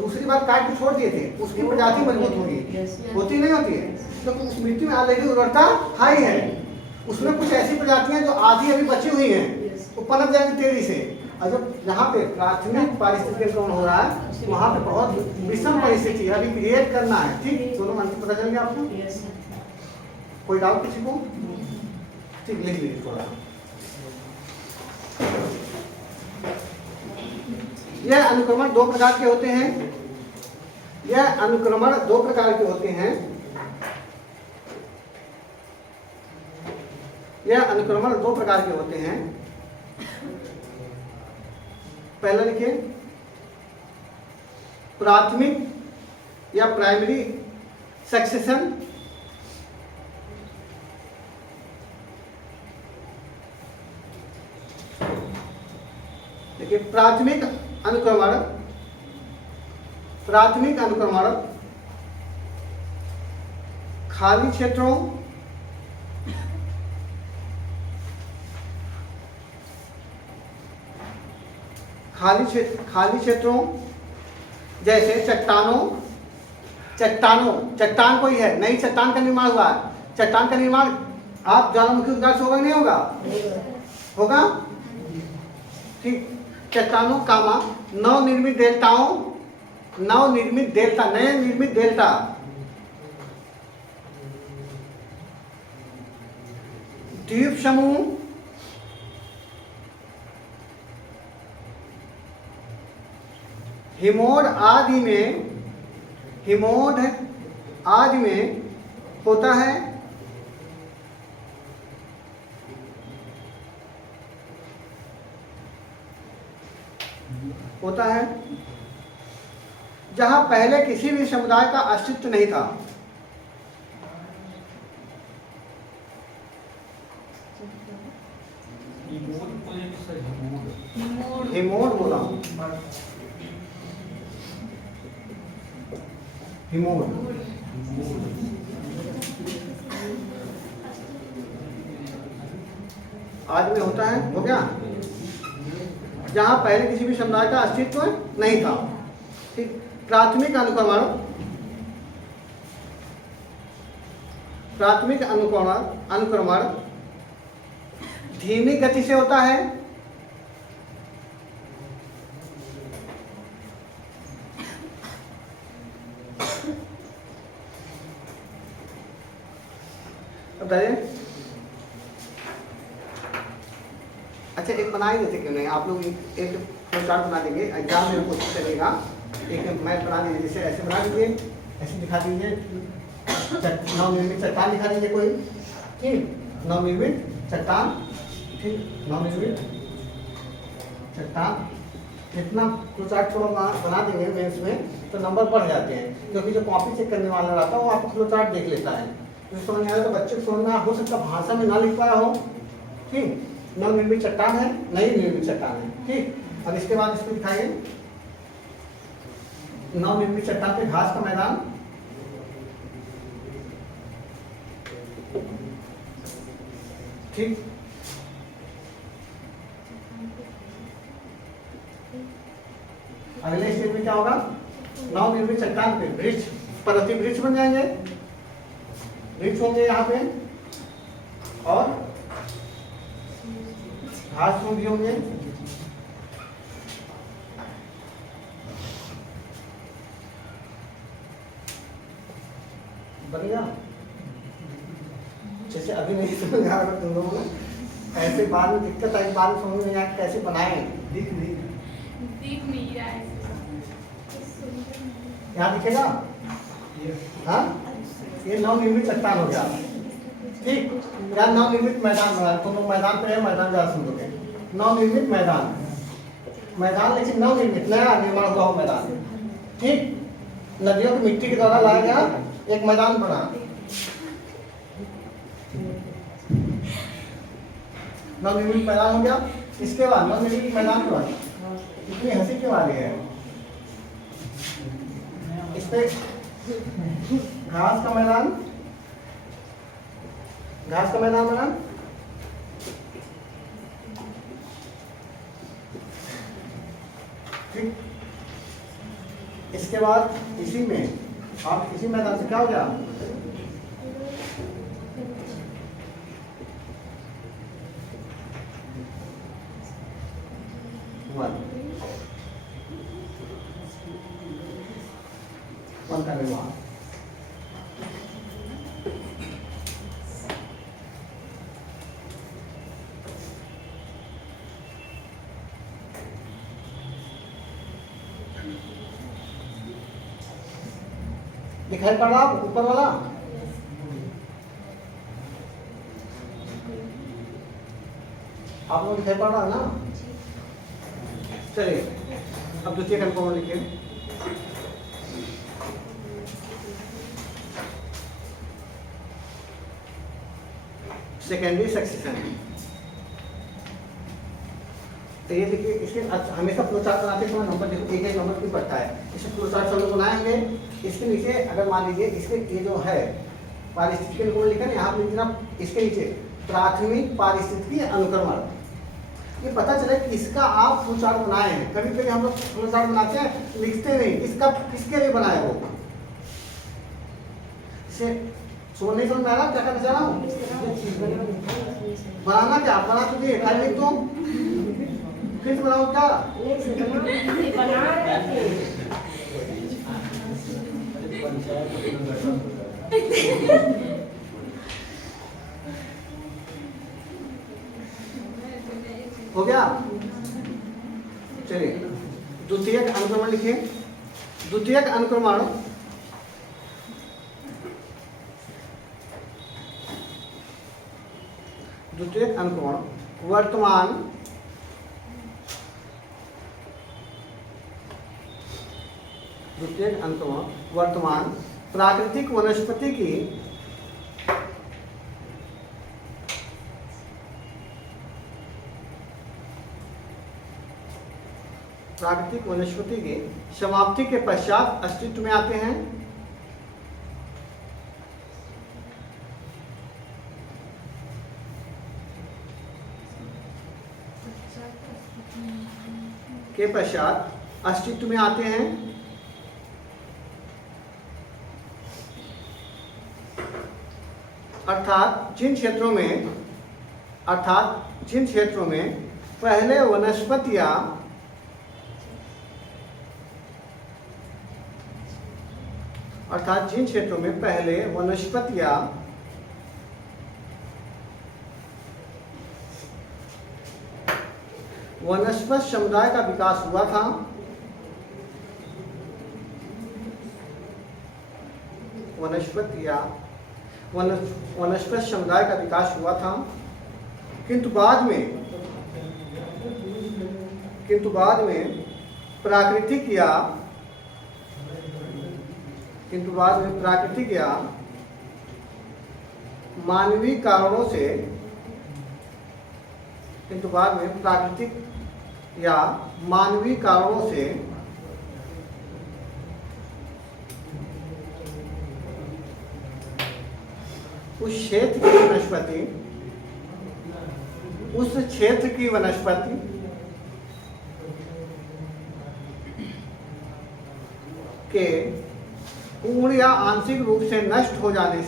दूसरी बार काट के छोड़ दिए थे उसकी प्रजाति मजबूत होगी, होती नहीं होती है, क्योंकि उस मिट्टी में ऑलरेडी उर्वरता हाई है, उसमें कुछ ऐसी प्रजातियां जो आधी अभी बची हुई हैं वो पनप जाएंगी तेजी से। और जब यहाँ पे प्राथमिक पारिस्थितिकी अनुक्रमण हो रहा है वहाँ पे बहुत विषम परिस्थिति अभी क्रिएट करना है, ठीक, दोनों मन पता चल गया आपको? कोई डाउट किसी को? ठीक, लिख लीजिए थोड़ा। यह अनुक्रमण दो प्रकार के होते हैं, यह अनुक्रमण दो प्रकार के होते हैं, यह अनुक्रमण दो प्रकार के होते हैं। पहला लिखिए, प्राथमिक या प्राइमरी सक्सेशन, देखिए प्राथमिक अनुक्रमण खाली क्षेत्रों खाली क्षेत्रों जैसे चट्टान कोई है, नई चट्टान का निर्माण हुआ है, चट्टान का निर्माण आप ज्वालामुखी उद्गार से होगा नहीं होगा? होगा, ठीक, चट्टानों कामा नवनिर्मित डेल्टा, नए निर्मित डेल्टा, द्वीप समूह, हिमोड आदि में होता है, जहां पहले किसी भी समुदाय का अस्तित्व नहीं था। हिमोड बोला हूं, हिमोड, आज में होता है, हो गया, जहां पहले किसी भी समुदाय का अस्तित्व नहीं था, ठीक। प्राथमिक अनुक्रमण धीमी गति से होता है, बताइए। अच्छा, एक बना ही देते क्यों नहीं, आप लोग एक फ्लोचार्ट बना देंगे, एग्जाम में कोशिश करेगा, एक मैप बना दीजिए, जैसे ऐसे बना दीजिए, ऐसे दिखा दीजिए, नवनिर्मित चट्टान दिखा दीजिए कोई, ठीक, नवनिर्मित चट्टान, ठीक, नवनिर्मित चट्टान, जितना फ्लोचार्ट थोड़ा बना देंगे मेंस में तो नंबर बढ़ जाते हैं, क्योंकि जो कॉपी चेक करने वाला रहता है वो आपको फ्लोचार्ट देख लेता है, जो समझ में आया तो बच्चे को समझ में हो सकता भाषा में ना लिख पाया हो, ठीक, नवनिर्मित चट्टान है, नई निर्मित चट्टान है, ठीक। अब इसके बाद इसको दिखाइए, नवनिर्मित चट्टान पे घास का मैदान, ठीक, अगले स्टेज में क्या होगा, नवनिर्मित चट्टान पे वृक्ष, पर्वतीय वृक्ष बन जाएंगे, वृक्ष होंगे यहाँ पे, घास सूंघ दिए होंगे, बन गया। जैसे अभी नहीं समझ आ रहा तुम लोगों को, ऐसे बाद में दिक्कत आई, बाद में समझ नहीं आया कैसे बनाए। दिख नहीं रहा है। यहाँ दिखेगा, हाँ ये नवनिर्मित चट्टान हो गया। ठीक, या नवनिर्मित मैदान बना, तुम लोग मैदान पे है, मैदान ज़्यादा सुनोगे। नवनिर्मित मैदान, मैदान लेकिन नवनिर्मित, नया निर्माण हुआ हो मैदान। ठीक, नदियों की मिट्टी के द्वारा लाया गया एक मैदान बना। नवनिर्मित मैदान हो गया। इसके बाद नवनिर्मित मैदान के बाद इतनी हंसी क्यों आ रही है? इस पे घास का मैदान, घास का मैदान बना। ठीक, इसके बाद इसी में और इसी मैदान से क्या हो गया? वन का निर्माण। दिखाई पड़ रहा ऊपर वाला? आप लोग दिखाई पड़ रहा है ना? चलिए अब द्वितीय कंपाउंड लिखिए। Secondary succession. तो ये देखिए, इसके हमेशा फ्लो चार्ट बनाते समय नंबर देखो, एक नंबर क्यों पड़ता है। इसे फ्लो चार्ट सब लोग बनाएंगे। इसके नीचे अगर मान लीजिए इसके ये जो है पारिस्थितिकी अनुक्रमण लिखा है, यहाँ पे लिखना इसके नीचे प्राथमिक पारिस्थितिकी अनुक्रमण। ये पता चले कि इसका आप फ्लो चार्ट बनाए हैं। कभी कभी हम लोग फ्लो चार्ट बनाते हैं, लिखते नहीं इसका किसके लिए बनाए हो। इसे समझ नहीं समझ में आ रहा क्या करना चाह रहा हूँ? बनाना क्या, बना तो दिए, खाली लिख दो, फिर बनाओ क्या? हो गया। चलिए द्वितीयक अनुक्रमण लिखिए। द्वितीयक अनुक्रमण द्वितीयक अनुक्रमण वर्तमान द्वितीयक अनुक्रमण वर्तमान प्राकृतिक वनस्पति की समाप्ति के पश्चात अस्तित्व में आते हैं। के पश्चात अस्तित्व में आते हैं। अर्थात जिन क्षेत्रों में पहले वनस्पतियां वनस्पत समुदाय का विकास हुआ था, वनस्पत समुदाय का विकास हुआ था, किंतु बाद में प्राकृतिक या मानवीय कारणों से उस क्षेत्र की वनस्पति के पूर्ण या आंशिक रूप से नष्ट हो जाने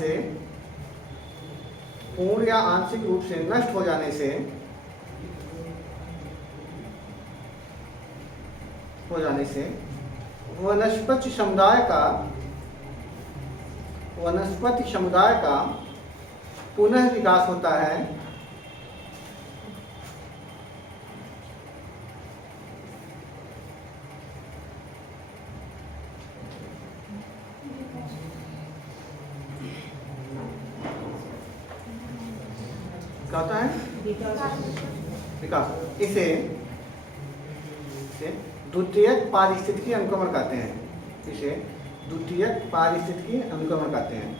से हो जाने से वनस्पति समुदाय का पुनः विकास होता है। क्या होता है? विकास। इसे द्वितीयक पारिस्थितिकी अनुक्रमण कहते हैं। इसे द्वितीयक पारिस्थितिकी अनुक्रमण कहते हैं।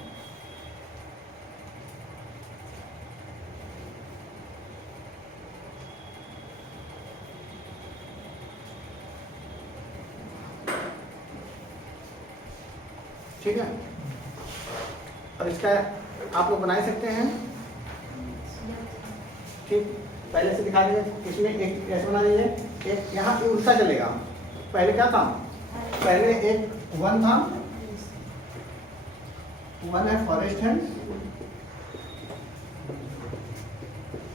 ठीक है, अब इसका आप लोग बना सकते हैं। ठीक, पहले से दिखा देंगे। इसमें एक ऐसे बना लीजिए, एक यहाँ पे उल्टा चलेगा। पहले क्या था? पहले एक वन था, वन है फॉरेस्ट है,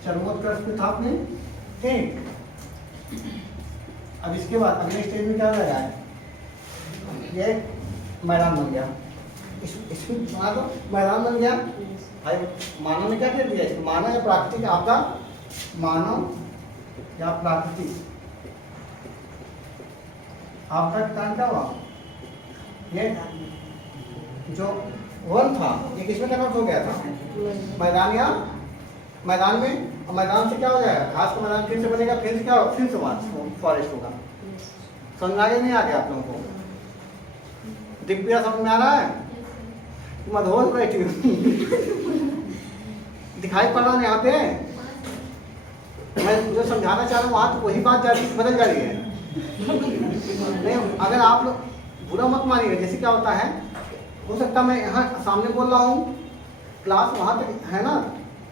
चरमोत्कर्ष पे था आपने। ठीक, अब इसके बाद अगले स्टेज में क्या लगा है? ये मैदान बन गया। इसमें बना दो, मैदान बन गया। भाई मानव ने क्या कर दिया? मानव या प्राकृतिक आपदा, मानव या प्राकृतिक आपदा के कारण क्या हुआ? ये जो वन था ये किसमें कन्वर्ट हो गया था? मैदान या मैदान में। और मैदान से क्या हो जाएगा? घास का मैदान फिर से बनेगा, फिर से क्या होगा? फिर से फॉरेस्ट होगा। समझ आगे नहीं आ गया आप लोगों को? दिव्या समझ में आ रहा है? मधोर बैठी दिखाई पड़ रहा है यहाँ पे? मैं जो समझाना चाह रहा हूँ वहाँ तो वही बात बदल जा रही है। नहीं, अगर आप लोग बुरा मत मानिएगा। जैसे क्या होता है, हो सकता मैं यहाँ सामने बोल रहा हूँ, क्लास वहाँ तक है ना,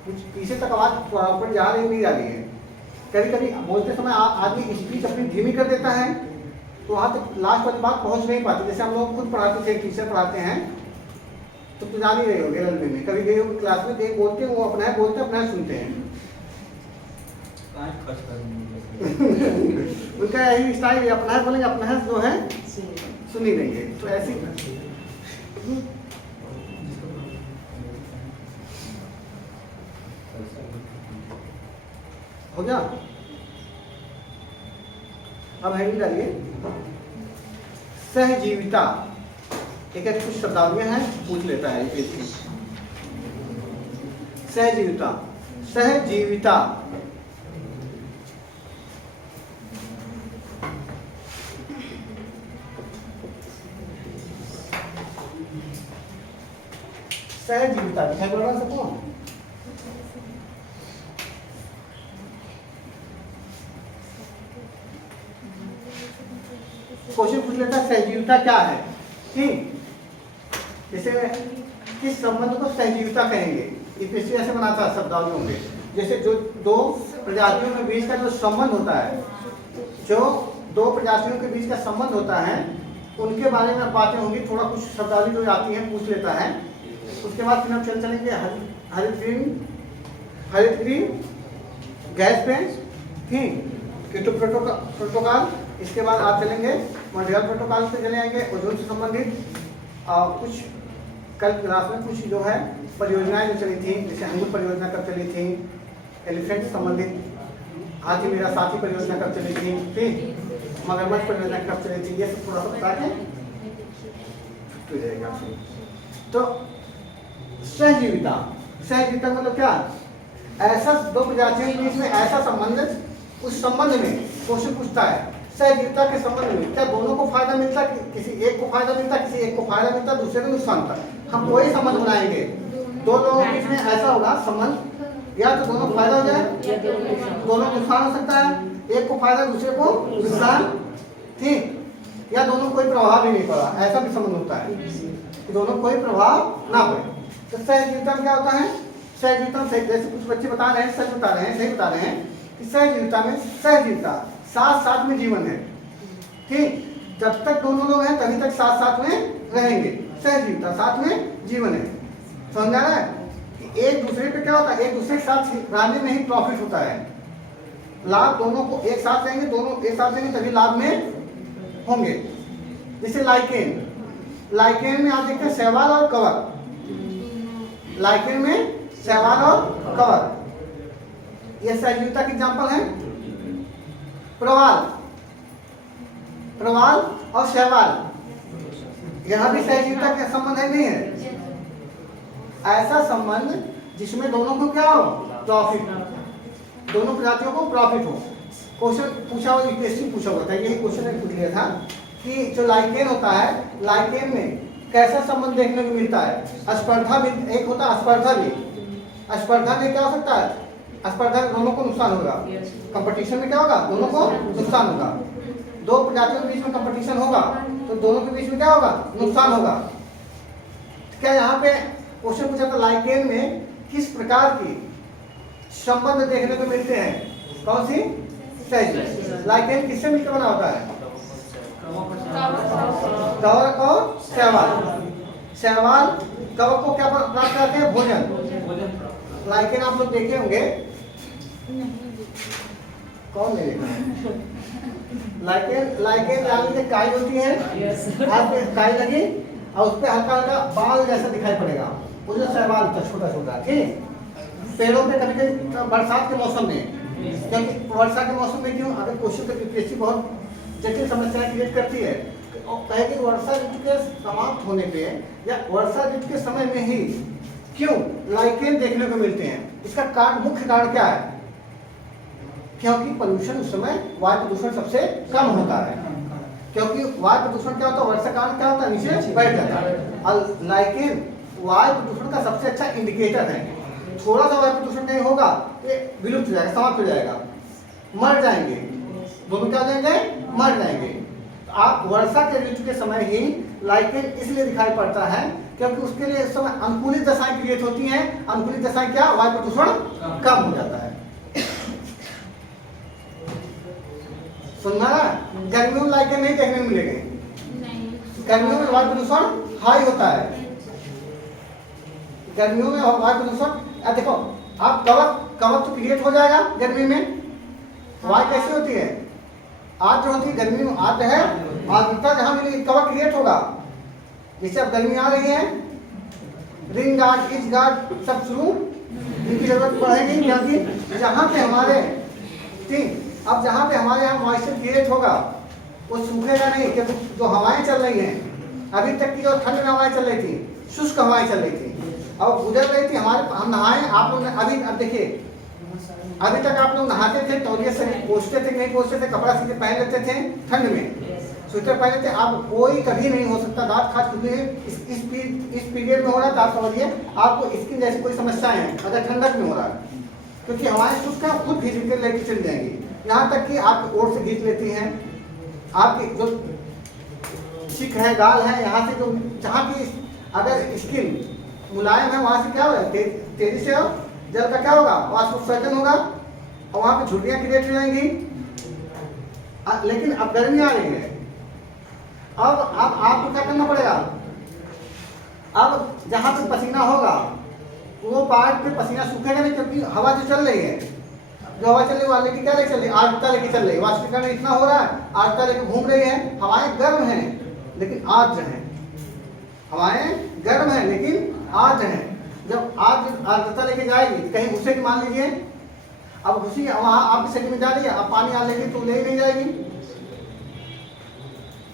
कुछ पीछे तक आवाज़ प्रॉपर जा रही नहीं जा रही है। कभी कभी बोलते समय आदमी स्पीच अपनी धीमी कर देता है, तो वहाँ तक लास्ट वाली बात पहुँच नहीं पाती। जैसे हम लोग खुद पढ़ाते थे, टीचर पढ़ाते हैं, तो जान ही रहे होगे रेलवे में कभी गए हो क्लास में, एक बोलते हैं वो अपना है बोलते अपना है सुनते हैं। उनका यही स्टाइल है, अपना है बोलेंगे, अपना है जो है सुन ही लेंगे। तो ऐसी हो गया। अब हेडिंग डालिए सहजीविता। एक कुछ शब्दावलियां हैं, पूछ लेता है इसकी। सहजीविता, सहजीविता सहजीविता दिखाई पड़ रहा सबको? क्वेश्चन पूछ लेता है सहजीविता क्या है। ठीक, जैसे किस संबंध को सहजीविता कहेंगे? यूपीएससी ऐसे बनाता है शब्दावलियों में। जैसे जो दो प्रजातियों के बीच का जो संबंध होता है, जो दो प्रजातियों के बीच का संबंध होता है, उनके बारे में बातें होंगी। थोड़ा कुछ शब्दावली जो आती है पूछ लेता है। उसके बाद फिर हम चलेंगे हरित ग्रीन गैस पे। ठीक, कीटो प्रोटोकॉल। इसके बाद आप चलेंगे मॉन्ट्रियल प्रोटोकॉल पे चले आएंगे, ओजोन से संबंधित। और कुछ कल क्लास में कुछ जो है परियोजनाएं जो चली थी, जैसे अंगूर परियोजना कब चली थी, एलिफेंट से संबंधित हाथी मेरा साथी परियोजना कब चली थी, ठीक, मगरमच्छ परियोजना कब चली थी, ये सब थोड़ा सा बता के हो जाएगा। तो सहजीविता, सहजीविता मतलब क्या? ऐसा दो प्रजातियों के बीच में ऐसा संबंध, उस संबंध में क्वेश्चन पूछता है सहजीविता के संबंध में क्या दोनों को फायदा मिलता, किसी एक को फायदा मिलता, किसी एक को फायदा मिलता, दूसरे को नुकसान था। हम वही संबंध बनाएंगे। दो लोगों के बीच में ऐसा होगा संबंध, या तो दोनों फायदा हो जाए, दोनों नुकसान हो सकता है, एक को फायदा दूसरे को नुकसान, ठीक, या दोनों कोई प्रभाव ही नहीं पड़ा, ऐसा भी संबंध होता है, दोनों कोई प्रभाव ना पड़े। तो सहजीविता में क्या होता है? सहजीविता में जैसे कुछ बच्चे बता रहे हैं, सच बता रहे हैं, सही बता रहे हैं कि सहजीविता में, सहजीविता साथ साथ में जीवन है। ठीक, जब तक दोनों लोग हैं तभी तक साथ साथ में रहेंगे। सहजीविता साथ में जीवन है। समझ आ रहा है कि एक दूसरे पे क्या होता है? एक दूसरे के साथ रहने में ही प्रॉफिट होता है। लाभ दोनों को एक साथ रहेंगे, दोनों एक साथ रहेंगे तभी लाभ में होंगे। जैसे लाइकेन, लाइकेन में आप देखते हैं शैवाल और कवक, लाइकेन में शैवाल और कवक, ये सजीवता के एग्जाम्पल हैं। प्रवाल, प्रवाल और शैवाल, यहाँ भी सजीवता का संबंध है, नहीं है? ऐसा संबंध जिसमें दोनों को क्या हो, प्रॉफिट, दोनों प्रजातियों को प्रॉफिट हो। क्वेश्चन पूछा हुआ, यूपीएससी पूछा हुआ था, यही क्वेश्चन पूछ लिया था कि जो लाइकेन होता है, लाइकेन में कैसा संबंध देखने को मिलता है? स्पर्धा भी एक होता है, स्पर्धा भी, स्पर्धा में क्या हो सकता है? स्पर्धा में दोनों को नुकसान होगा, कंपटीशन में क्या होगा? दोनों को नुकसान होगा। दो प्रजातियों के बीच में कंपटीशन होगा तो दोनों के बीच में क्या होगा? नुकसान होगा। क्या यहाँ पे क्वेश्चन पूछा था लाइकेन में किस प्रकार की संबंध देखने को मिलते हैं? कौन सी? सहजीवी। लाइकेन किससे मिलकर बना होता है? कवक और शैवाल। शैवाल कवक को क्या प्राप्त करते हैं? भोजन। लाइकेन आप लोग देखे होंगे, कौन नहीं देखा? लाइकेन, लाइकेन लाल की काई होती है, हाथ पे काई लगी और उस पे हल्का हल्का बाल जैसा दिखाई पड़ेगा, वो जो शैवाल होता है, छोटा छोटा, ठीक। पेड़ों पे कभी कभी बरसात के मौसम में, क्योंकि वर्षा के मौसम में क्यों, अगर क्वेश्चन का यूपीएससी बहुत जटिल समस्याएं क्रिएट करती है, कहेगी वर्षा ऋतु के समाप्त होने पे या वर्षा ऋतु के समय में ही क्यों लाइकेन देखने को मिलते हैं? इसका कारण, मुख्य कारण क्या है? क्योंकि पोल्यूशन उस समय, वायु प्रदूषण सबसे कम होता है, क्योंकि वायु प्रदूषण क्या होता है? वर्षा काल क्या होता है? नीचे बैठ जाता है। और लाइकेन वायु प्रदूषण का सबसे अच्छा इंडिकेटर है। थोड़ा सा वायु प्रदूषण नहीं होगा तो विलुप्त हो जाएगा, समाप्त हो जाएगा, मर जाएंगे, दोनों क्या हो जाएंगे? मर जाएंगे। आप वर्षा के ऋतु के समय ही लाइकेन इसलिए दिखाई पड़ता है क्योंकि उसके लिए इस समय अनुकूलित दशाएं क्रिएट होती हैं। अनुकूलित दशाएं क्या? वायु प्रदूषण कम हो जाता है। सुनना, गर्मियों में लाइकेन नहीं देखने को मिलेंगे, गर्मियों में वायु प्रदूषण हाई होता है, गर्मियों में वायु प्रदूषण। देखो आप कवक तो क्रिएट हो जाएगा गर्मी में। वायु कैसी होती है? आर्द्र होती है, गर्मी में आर्द्र है, आर्द्रता जहां मिलेगी कवक क्रिएट होगा। जैसे अब गर्मी आ रही है, रिंग गार्ड, इच गार्ड सब शुरू, इनकी जरूरत पड़ेगी, क्योंकि जहां पे हमारे, ठीक, अब जहां पे हमारे यहाँ मॉइस्चर क्रिएट होगा वो सूखेगा नहीं, क्योंकि जो हवाएं चल रही हैं, अभी तक की जो ठंड में हवाएं चल रही थी, शुष्क हवाएं चल रही थी, अब गुजर रही थी हमारे, हम नहाए, आप लोग अभी, अब देखिए, अभी तक आप लोग नहाते थे, तौलिए से पोंछते थे, नहीं पोंछते थे, कपड़ा सीधे पहन लेते थे ठंड में, स्वेटर पहन लेते। अब कोई कभी नहीं हो सकता, दांत खास खुद इस पीरियड में हो रहा है तो आप समझिए आपको स्किन जैसी कोई समस्याएं हैं अगर ठंडक में हो रहा है, क्योंकि हवाएं शुष्क है, खुद खींच के लेके चली जाएंगी। यहाँ तक कि आपकी ओर से खींच लेती हैं, आपकी जो चिक है, गाल है, यहाँ से जो जहाँ की अगर स्किन मुलायम है वहाँ से क्या होगा? तेजी से जल का क्या होगा? वाष्पोत्सर्जन होगा और वहाँ पे झुर्रियाँ क्रिएट हो जाएंगी। लेकिन अब गर्मी आ रही है, अब आपको क्या करना पड़ेगा? अब जहाँ पे पसीना होगा वो पार्ट पे पसीना सूखेगा नहीं, क्योंकि हवा जो चल रही है, जो हवा चल रही है वो लेके क्या लेके चल रही है? आर्द्रता लेके चल रही है। वाष्पीकरण इतना हो रहा है, आर्द्रता लेके घूम रही है। हवाएं गर्म हैं लेकिन आर्द्र हैं, हवाएं गर्म हैं लेकिन आर्द्र हैं। जब आर्द्रता लेके जाएगी कहीं घुसे की, मान लीजिए अब घुसी वहां आपके शरीर में जा रही है, अब पानी आ लेगी तो ले नहीं जाएगी,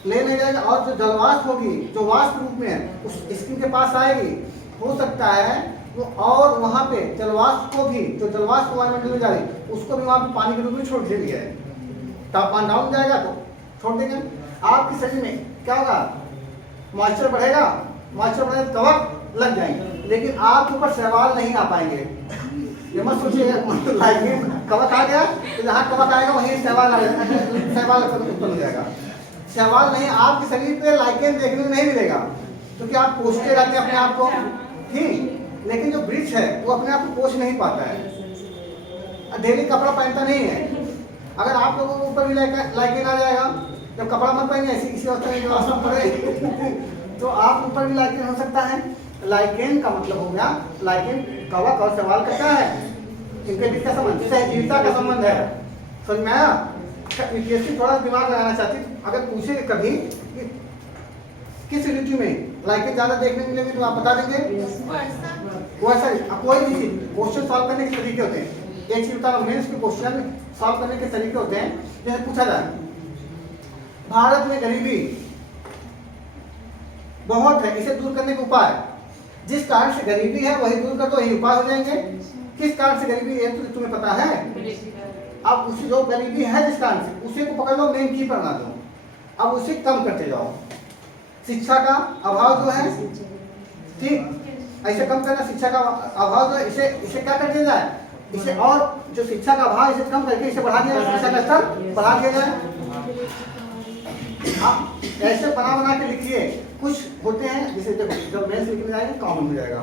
ले नहीं जाएगा। और जो जलवाष्प होगी, जो वाष्प रूप में है, उस स्किन के पास आएगी, हो सकता है वो, और वहां पे जलवाष्प को भी, जो जलवाष्प वायुमंडल में जा रही है उसको भी वहां पे पानी के रूप में छोड़ दिया है। तापमान डाउन जाएगा तो छोड़ देंगे। आपके शरीर में क्या होगा? मॉइस्चर बढ़ेगा, मॉइस्चर बढ़ेगा तो कवक लग जाएंगे, लेकिन आपके ऊपर शैवाल नहीं आ पाएंगे। ये मत सोचिएगा लाइकेन कवक आ गया तो जहाँ कवक आएगा वहीं शैवाल आ जाएगा, शैवाल उत्पन्न हो जाएगा। शैवाल नहीं, आपके शरीर पे लाइकेन देखने को नहीं मिलेगा, क्योंकि आप पोंछते रहते हैं अपने आप को, ठीक, लेकिन जो वृक्ष है वो अपने आप को पोंछ नहीं पाता है, डेली कपड़ा पहनता नहीं है। अगर आप लोगों के ऊपर भी लाइकेन आ जाएगा, जब कपड़ा मत पहने इसी अवस्था में जो आसमान पड़े तो आप ऊपर भी लाइकेन हो सकता है। लाइकेन का मतलब हो गया, लाइकेन कवक और शैवाल का क्या है? इनके बीच का संबंध सहजीविता का संबंध है। समझ में आया? यूपीएससी थोड़ा दिमाग लगाना चाहती है, अगर पूछे कभी कि किस ऋतु में लाइकें ज़्यादा देखने मिलेंगे तो आप बता देंगे वैसा कोई भी चीज क्वेश्चन सॉल्व करने के तरीके होते हैं। एक चीज बता रहा हूँ, मेंस के क्वेश्चन सॉल्व करने के तरीके होते हैं। जैसे पूछा जाए भारत में गरीबी बहुत है, इसे दूर करने का उपाय, जिस कारण से गरीबी है वही दूर कर दो, यही उपाय हो जाएंगे। किस कारण से गरीबी है तो तुम्हें पता है, अब उसी जो गरीबी है जिस कारण से उसी को पकड़ लो, मेन की बना दो, अब उसे कम करते जाओ। शिक्षा का अभाव जो है, ठीक, ऐसे कम करना, शिक्षा का अभाव जो है इसे क्या कर दिया जाए, इसे और जो शिक्षा का अभाव इसे कम करके इसे बढ़ा दिया जाए, शिक्षा का स्तर बढ़ा दिया जाए। आप ऐसे बना के लिखिए। कुछ होते हैं जैसे देखो जब मेंस लिखने जाएंगे कॉमन हो जाएगा,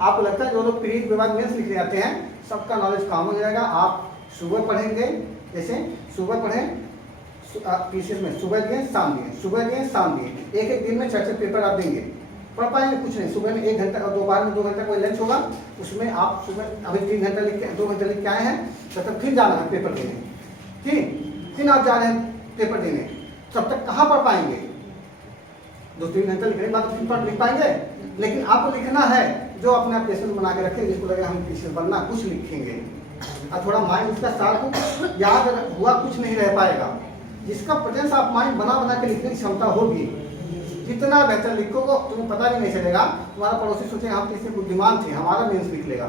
आपको लगता है जो लोग प्री विभाग मेंस लिखने आते हैं सबका नॉलेज कॉमन हो जाएगा। आप सुबह पढ़ेंगे, जैसे सुबह पढ़ें पीसीएस में सुबह दिए शाम दिए, सुबह दिए शाम दिए, एक दिन में 4 पेपर आप देंगे, पढ़ पाएंगे कुछ नहीं। सुबह में 1 घंटा और दोपहर में 2 घंटा कोई लंच होगा, उसमें आप सुबह अभी 3 घंटा लिख के 2 घंटा लिख के आए हैं, तब फिर जाना है पेपर देने, ठीक, फिर आप जा रहे हैं पेपर देने, तब तक कहाँ पढ़ पाएंगे, 2-3 घंटा लिखने के बाद फिर पढ़ लिख पाएंगे। लेकिन आपको लिखना है जो अपने आप पेशेंस बना के रखें, जिसको लगे हम पेशेंस बनना, कुछ लिखेंगे और थोड़ा माइंड उसका साथ याद हुआ कुछ नहीं रह पाएगा। जिसका प्रेजेंस आप माइंड बना के लिखने की क्षमता होगी, जितना बेहतर लिखोगे तुम्हें पता भी नहीं चलेगा। तुम्हारा पड़ोसी सोचे हम किसी बुद्धिमान थे, हमारा मेंस लिख लेगा,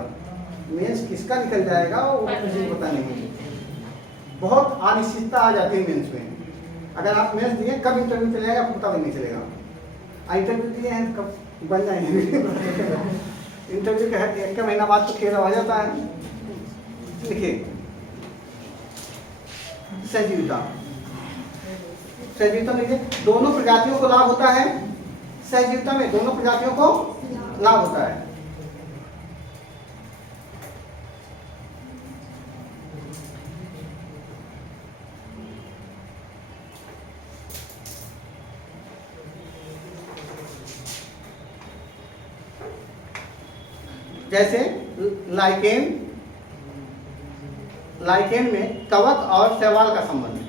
मेंस किसका निकल जाएगा वो किसी को पता नहीं। बहुत अनिश्चितता आ जाती है मेंस में। अगर आप मेंस दिए कब इंटरव्यू चलेगा आपको पता भी नहीं चलेगा। इंटरव्यू दिए हैं कब बन जाएंगे इंटरव्यू का 1 महीना बाद तो खेल आ जाता है। लिखिए सहजीविता, सहजीविता में दोनों प्रजातियों को लाभ होता है, सहजीविता में दोनों प्रजातियों को लाभ होता है। जैसे लाइकेन में कवक और शैवाल का संबंध है।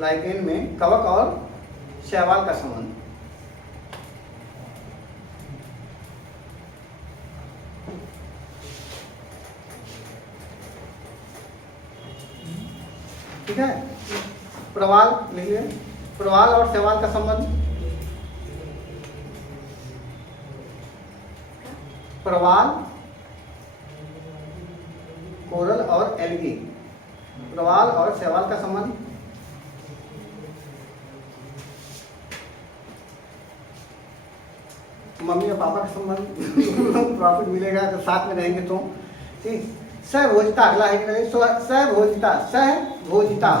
लाइकेन में कवक और शैवाल का संबंध, ठीक है। प्रवाल लिखिए, प्रवाल और शैवाल का संबंध, प्रवाल कोरल और एल्गी, प्रवाल और शैवाल का संबंध, मम्मी और पापा का संबंध प्रॉफिट मिलेगा तो साथ में रहेंगे तो, ठीक। सहभोजिता अगला है कि नहीं, सहभोजिता, सहभोजिता,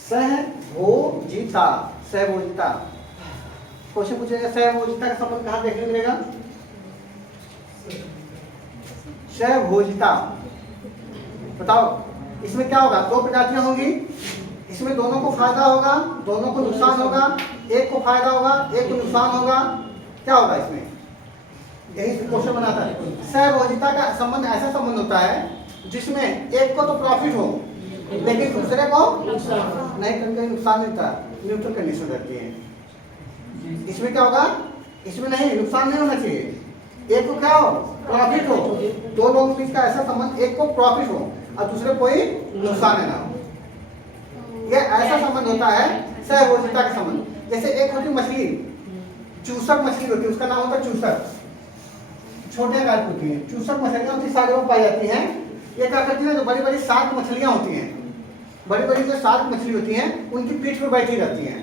सहभोजिता, सहभोजिता क्वेश्चन पूछेगा, सहभोजिता का संबंध कहाँ देखने मिलेगा, सहभोजिता बताओ। इसमें क्या होगा, 2 प्रजातियां होंगी, इसमें दोनों को फायदा होगा, दोनों को नुकसान होगा, एक को फायदा होगा, एक को नुकसान होगा, क्या होगा इसमें, यही क्वेश्चन बनाता है। सहभोजिता का संबंध ऐसा संबंध होता है जिसमें एक को तो प्रॉफिट हो लेकिन दूसरे को नहीं, कहीं नुकसान मिलता, न्यूट्रल कंडीशन रहती है। इसमें क्या होगा, इसमें नहीं, नुकसान नहीं होना चाहिए, एक को क्या हो, प्रॉफिट हो। 2 लोगों के बीच का ऐसा संबंध, एक को प्रॉफिट हो और दूसरे कोई नुकसान है ना हो, ये ऐसा संबंध होता है सहभोजिता का संबंध। जैसे एक होती मछली, चूसक मछली होती है, उसका नाम होता है चूसक, छोटे आकार की होती है, चूसक मछलियां होती सागरों में पाई जाती हैं। ये क्या करती है, जो बड़ी बड़ी शार्क मछलियां होती हैं, बड़ी बड़ी जो शार्क मछली होती हैं उनकी पीठ पे बैठी रहती हैं,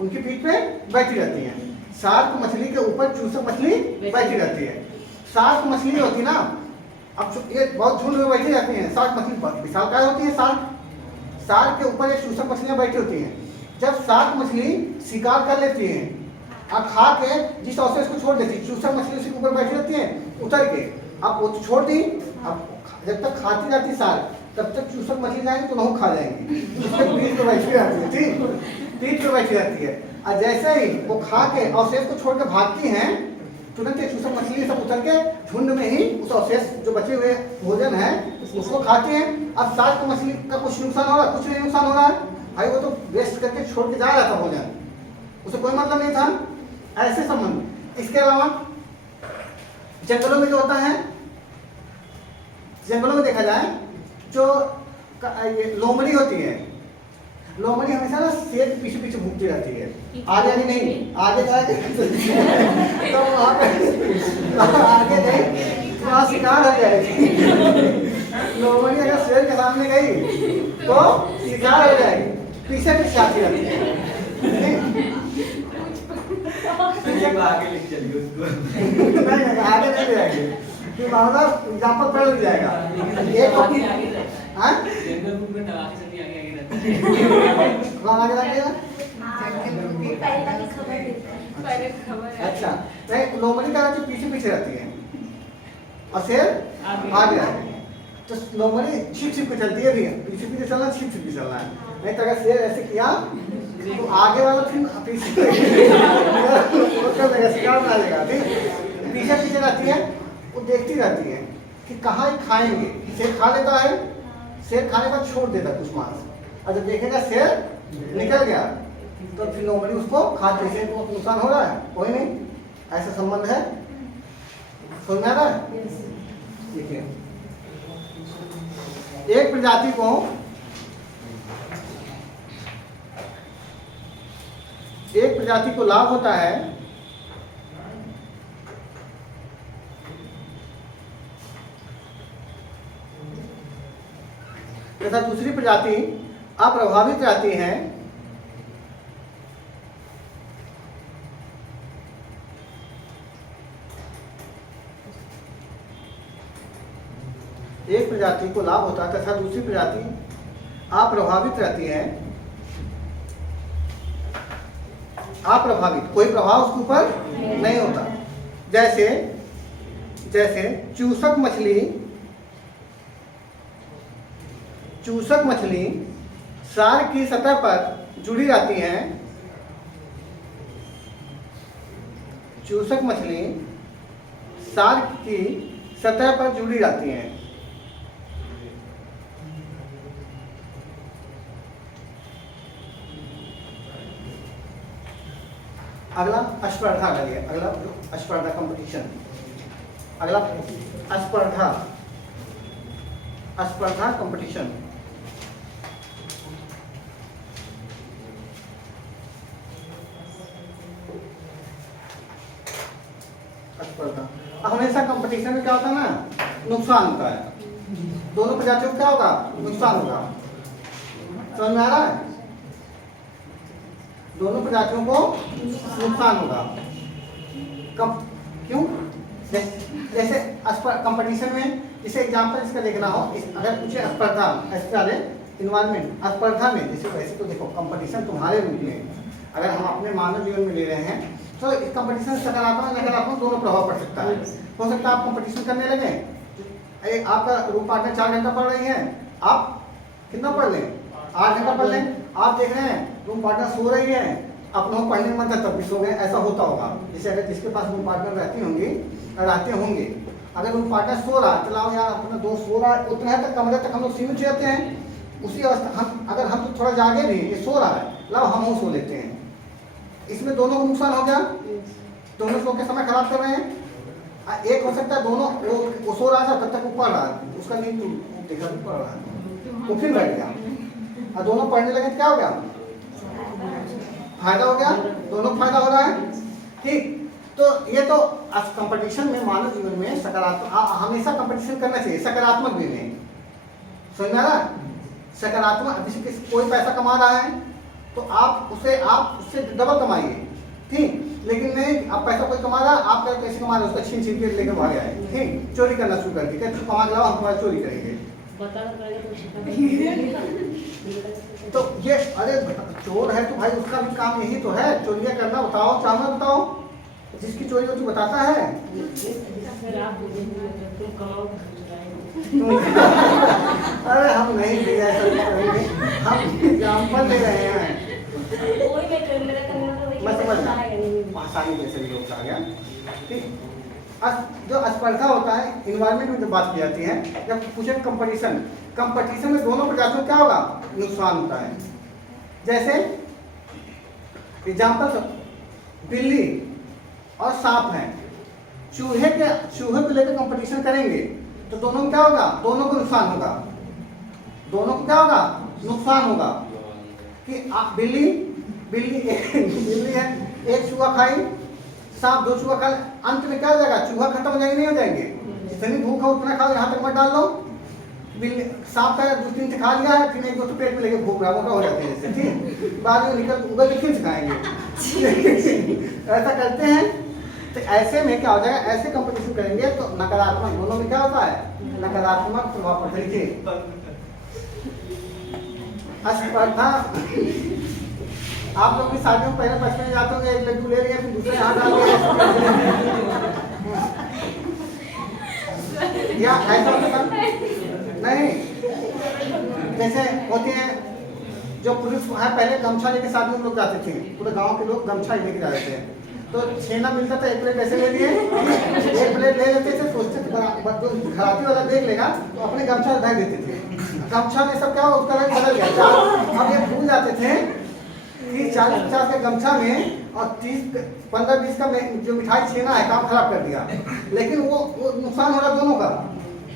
उनकी पीठ पे बैठी रहती हैं। शार्क मछली के ऊपर चूसक मछली बैठी रहती है। शार्क मछली होती ना, अब ये बहुत झुंड में बैठी रहती हैं, शार्क मछली विशालकाय होती है। शार्क के ऊपर एक चूसक मछलियां बैठी होती हैं। जब शार्क मछली शिकार कर लेती है और खा के जिस अवसर इसको छोड़ देती है, चूसक मछली उसके ऊपर बैठी रहती है उतर के, अब वो छोड़ दी, अब जब तक खाती जाती शार्क तब तक चूसक मछली जाएंगे तो नहीं खा जाएंगे, उसके पीठ पे बैठी रहती है, ठीक, पीठ पे बैठी रहती है। और जैसे ही वो खा के अवशेष को छोड़ के भागती हैं, तुरंत ये चूसक मछली सब उतर के झुंड में ही उस अवशेष जो बचे हुए भोजन है उसको खाते हैं। अब साथ को मछली का कुछ नुकसान हो रहा है? कुछ नहीं नुकसान हो रहा है भाई, वो तो वेस्ट करके छोड़ के जा रहा था भोजन, उसे कोई मतलब नहीं था। ऐसे संबंध। इसके अलावा जंगलों में जो होता है, जंगलों में देखा जाए जो ये लोमड़ी होती है, लोमड़ी हमेशा ना शेर के पीछे पीछे घूमती रहती है, आगे आगे नहीं, आगे जाके तो वहाँ पे आगे नहीं, वहाँ शिकार हो जाएगी। लोमड़ी अगर शेर के सामने गई तो शिकार हो जाएगी, पीछे पीछे आती रहती है। आगे लेके चलिए उसको। नहीं आगे नहीं जाएगी, कि मामला एग्जाम्पल पढ़ जाएगा। एक हाँ जंगल बुक में दवा से आगे आगे रहता है। कौन आगे लगेगा? पहले वाली खबर देता है, पहले खबर अच्छा नहीं, लोमड़ी का जो पीछे पीछे रहती है और शेर आगे आगे, तो लोमड़ी छिप छिप के चलती है भी, पीछे पीछे चलना, छिप छिप के चलना है। नहीं तो अगर शेर ऐसे किया तो आगे वाला फिर पीछे कर देगा, शिकार बना लेगा, ठीक। पीछे पीछे रहती है, वो देखती रहती है कि कहाँ खाएंगे। शेर खा लेता है, शेर खाने का छोड़ देता है कुछ मांस, और जब देखेगा शेर निकल गया तो फिर लोमड़ी उसको खाते। शेर को नुकसान हो रहा है? कोई नहीं, ऐसा संबंध है। समझ में आ रहा है? देखिए, एक प्रजाति को लाभ होता है तथा दूसरी प्रजाति अप्रभावित रहती है। एक प्रजाति को लाभ होता है तथा दूसरी प्रजाति अप्रभावित रहती है। अप्रभावित, कोई प्रभाव उसके ऊपर नहीं होता। जैसे चूसक मछली सार की सतह पर जुड़ी रहती हैं। चूसक मछली सार की सतह पर जुड़ी रहती हैं। अगला स्पर्धा का लिए, अगला स्पर्धा कंपटीशन, अगला स्पर्धा कंपटीशन। स्पर्धा हमेशा कंपटीशन में क्या होता है ना, नुकसान होता है। दोनों प्रजातियों को क्या होगा? नुकसान होगा। समझ में आ रहा है? दोनों प्रजातियों को नुकसान होगा। क्यों? जैसे कंपटीशन में, जैसे एग्जांपल इसका देखना हो, अगर पूछे स्पर्धा, इन्वायरमेंट स्पर्धा में, जैसे वैसे तो देखो कंपटीशन तुम्हारे रूप में, अगर हम अपने मानव जीवन में ले रहे हैं तो कंपटीशन सकारात्मक नकारात्मक दोनों प्रभाव पड़ सकता है। हो सकता है आप कंपटीशन करने लगे, आपका रूम पार्टनर 4 घंटा पढ़ रही है, आप कितना पढ़ लें? 8 घंटा पढ़ लें। आप देख रहे हैं रूम पार्टनर सो रही है, अपना पढ़ने में मन था तब भी सो गए, ऐसा होता होगा। जैसे अगर जिसके पास रूम पार्टनर रहते होंगे, अगर रूम पार्टनर सो रहा है, चलाओ यार अपना दोस्त सो रहा है, उतना तक कमरे तक हम लोग सीमित रहते हैं। उसी अवस्था अगर हम तो थोड़ा जागे भी, ये सो रहा है, लाओ हम सो लेते हैं। इसमें दोनों को नुकसान हो गया, दोनों सो के समय खराब कर रहे हैं। एक हो सकता है दोनों, वो सो रहा था तब तक वो पढ़ रहा है, उसका नींद देखा भी पढ़ रहा है, वो फिर बैठ गया, और दोनों पढ़ने लगे, क्या हो गया? फायदा हो गया, दोनों फायदा हो रहा है, ठीक। तो ये तो कंपटीशन में, मानव जीवन में सकारात्मक, हमेशा कंपटीशन करना चाहिए, सकारात्मक वे में। समझ में आ रहा है? सकारात्मक, जैसे कोई पैसा कमा रहा है तो आप उससे डबल कमाइए, ठीक। लेकिन नहीं, आप पैसा कोई कमा रहा है, आप कैसे कमा रहे हैं, उसका छीन के लेकर भाग आए, ठीक, चोरी करना शुरू कर दिया, कमा के लाओ हम तुम्हारा चोरी करेंगे। तो ये, अरे चोर है तो भाई उसका भी काम यही तो है, चोरियां करना। बताओ, चावल बताओ, जिसकी चोरी होती बताता है। अरे हम नहीं दिया ऐसा करेंगे, हम एग्जाम्पल दे रहे हैं। वही मैं कर मेरा करना तो वही मैं समझ करना है नहीं। आसानी जैसे भी लोग आ गया। ठीक, जो स्पर्धा होता है इन्वायरमेंट में जब बात की जाती है, जब पूछे कंपटीशन, कंपटीशन में दोनों प्रजातियों में क्या होगा, नुकसान होता है। जैसे एग्जाम्पल, बिल्ली और सांप है, चूहे को लेकर कंपटीशन करेंगे तो दोनों में क्या होगा, दोनों को नुकसान होगा। दोनों को क्या होगा, नुकसान होगा। कि बिल्ली है, एक चूहा खाई, सांप 2 चूहा खा, अंत में क्या हो जाएगा, चूहा खत्म हो जाएंगे, नहीं हो जाएंगे। जितनी भूख हो उतना खाओ, यहाँ तक मत डाल लो। बिल्ली सांप का 2-3 से खा लिया है, फिर 1-2 तो पेट में लेके भूख रहा मोटा हो जाते हैं जैसे, ठीक, बाद में निकल उगल के फिर खाएंगे। ऐसा करते हैं। तो ऐसे में क्या हो जाएगा, ऐसे कंपटीशन करेंगे तो नकारात्मक, दोनों में क्या होता है, नकारात्मक प्रभाव पड़ता है। देखिए स्पर्धा, आप लोग की शादियों में पहले बचपन में जाते होंगे, एक लड्डू ले लिया फिर दूसरे हाथ डाल या ऐसा होता नहीं। जैसे होते हैं जो पुरुष है, पहले गमछा लेके शादी में लोग जाते थे, पूरे गांव के लोग गमछा लेके जाते थे, तो छेना मिलता था, 1 प्लेट ऐसे ले लिए, 1 प्लेट ले लेते थे, सोचते थे घराती वाला देख लेगा तो अपने गमछा ढक देते थे। गमछा में सब क्या हो, उसका रंग बदल गया। अब ये भूल जाते थे 30-40-50 के गमछा में और 30-15-20 का जो मिठाई छेना है काम खराब कर दिया। लेकिन वो नुकसान हो रहा दोनों का,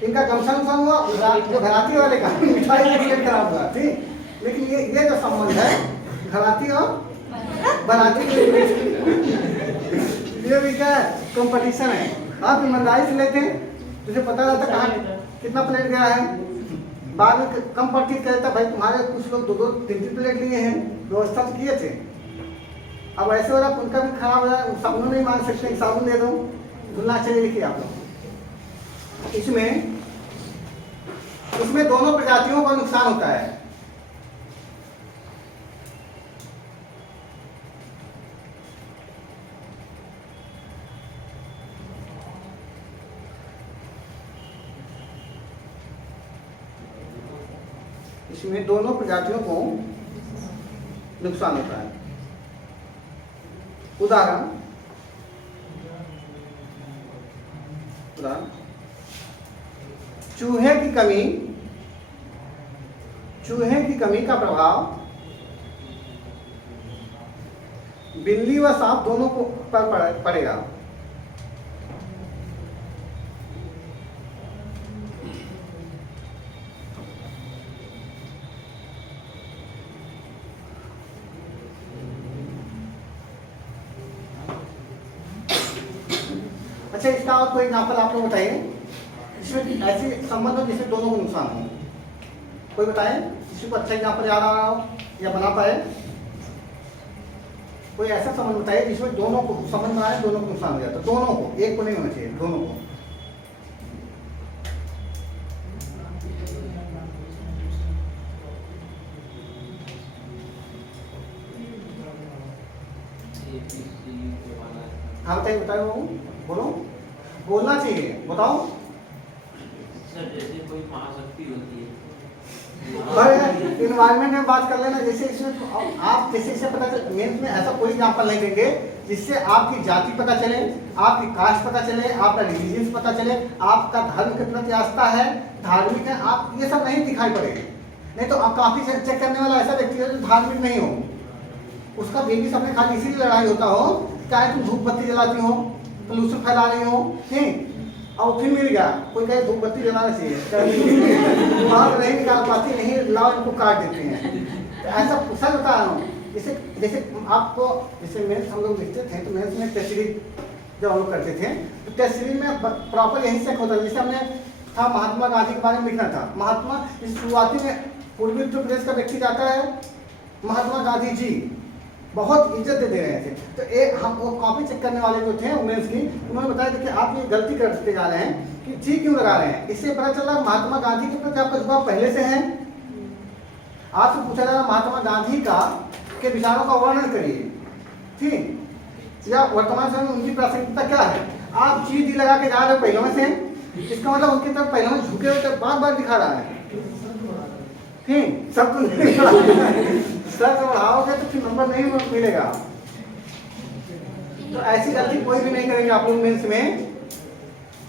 इनका गमछा नुकसान हुआ, जो घराती वाले का मिठाई का प्लेट खराब हुआ। ठीक, लेकिन ये जो संबंध है घराती और बनाती ये भी क्या कंपटीशन है। आप ईमानदारी से लेते हैं, तुझे पता रहता कहाँ कितना प्लेट गया है, बाद में कम पट्टी कहता भाई तुम्हारे कुछ लोग 2-3 प्लेट लिए हैं, व्यवस्था तो किए थे। अब ऐसे वाला उनका भी खराब हो जाए, साबुन नहीं मांग सकते, साबुन दे दो, धुलना चाहिए। देखिए आप लोग इसमें दोनों प्रजातियों का नुकसान होता है। इसमें दोनों प्रजातियों को नुकसान होता है। उदाहरण चूहे की कमी का प्रभाव बिल्ली व सांप दोनों को पर पड़ेगा। अच्छा, इसका और कोई एग्जाम्पल आप लोग बताइए जिसमें ऐसे संबंध हो जिससे दोनों को नुकसान हो। कोई बताए किसी को अच्छा एग्जाम्पल याद आ रहा हो या बना पाए। कोई ऐसा संबंध बताइए जिसमें दोनों को संबंध बनाए, दोनों को नुकसान हो जाता है। दोनों को, एक को नहीं होना चाहिए, दोनों को। हाँ बताइए, बताओ, बोलो, बोलना चाहिए, बताओ। सर जैसे कोई महाशक्ति होती है, इन्वायरमेंट में बात कर लेना। जैसे इसमें आप जैसे इसे पता चले, मेंस में ऐसा कोई एग्जाम्पल नहीं देंगे जिससे आपकी जाति पता चले, आपकी कास्ट पता चले, आपका रिलीजियंस पता चले, आपका धर्म के प्रति आस्था है, धार्मिक है, आप ये सब नहीं दिखाई पड़ेगा। नहीं तो आप काफी चेक करने वाला ऐसा व्यक्ति है जो धार्मिक नहीं हो, उसका बेबी सबने खाली इसीलिए लड़ाई होता हो, चाहे तुम धूप बत्ती जलाती हो, पोल्यूशन फैला रही हो, ठीक, और फिर मिल गया कोई कहे धूप बत्ती जलाना चाहिए, वहाँ नहीं निकाल पाती, नहीं लाओ, इनको काट देते हैं। तो ऐसा सच बता रहा हूँ। जैसे आपको जैसे मेंस हम लोग लिखते थे तो मेंस में टेस्ट सीरीज जब हम लोग करते थे तो टेस्ट सीरीज में प्रॉपर यही चेक होता था। जैसे हमने था महात्मा गांधी के बारे में लिखना था, महात्मा इस शुरुआती में पूर्वी उत्तर प्रदेश का व्यक्ति जाता है, महात्मा गांधी जी बहुत इज्जत दे रहे थे। तो एक हम वो कॉपी चेक करने वाले जो थे वुमेन्स की, उन्होंने बताया था कि आप ये गलती करते जा रहे हैं कि जी क्यों लगा रहे हैं। इससे पता चला महात्मा गांधी के प्रति आपका जुड़ाव पहले से है। आपसे पूछा जा रहा महात्मा गांधी के विचारों का वर्णन करिए, ठीक, या वर्तमान समय में उनकी प्रासंगिकता क्या है। आप जी डी लगा के जा रहे हो पहले से, इसका मतलब उनकी तरफ पहले में झुके हुए बार बार दिखा रहा है। ठीक, सब तो नहीं सर बढ़ाओगे तो फिर नंबर नहीं मिलेगा। तो ऐसी गलती कोई भी नहीं करेंगे आप लोग मेंस में।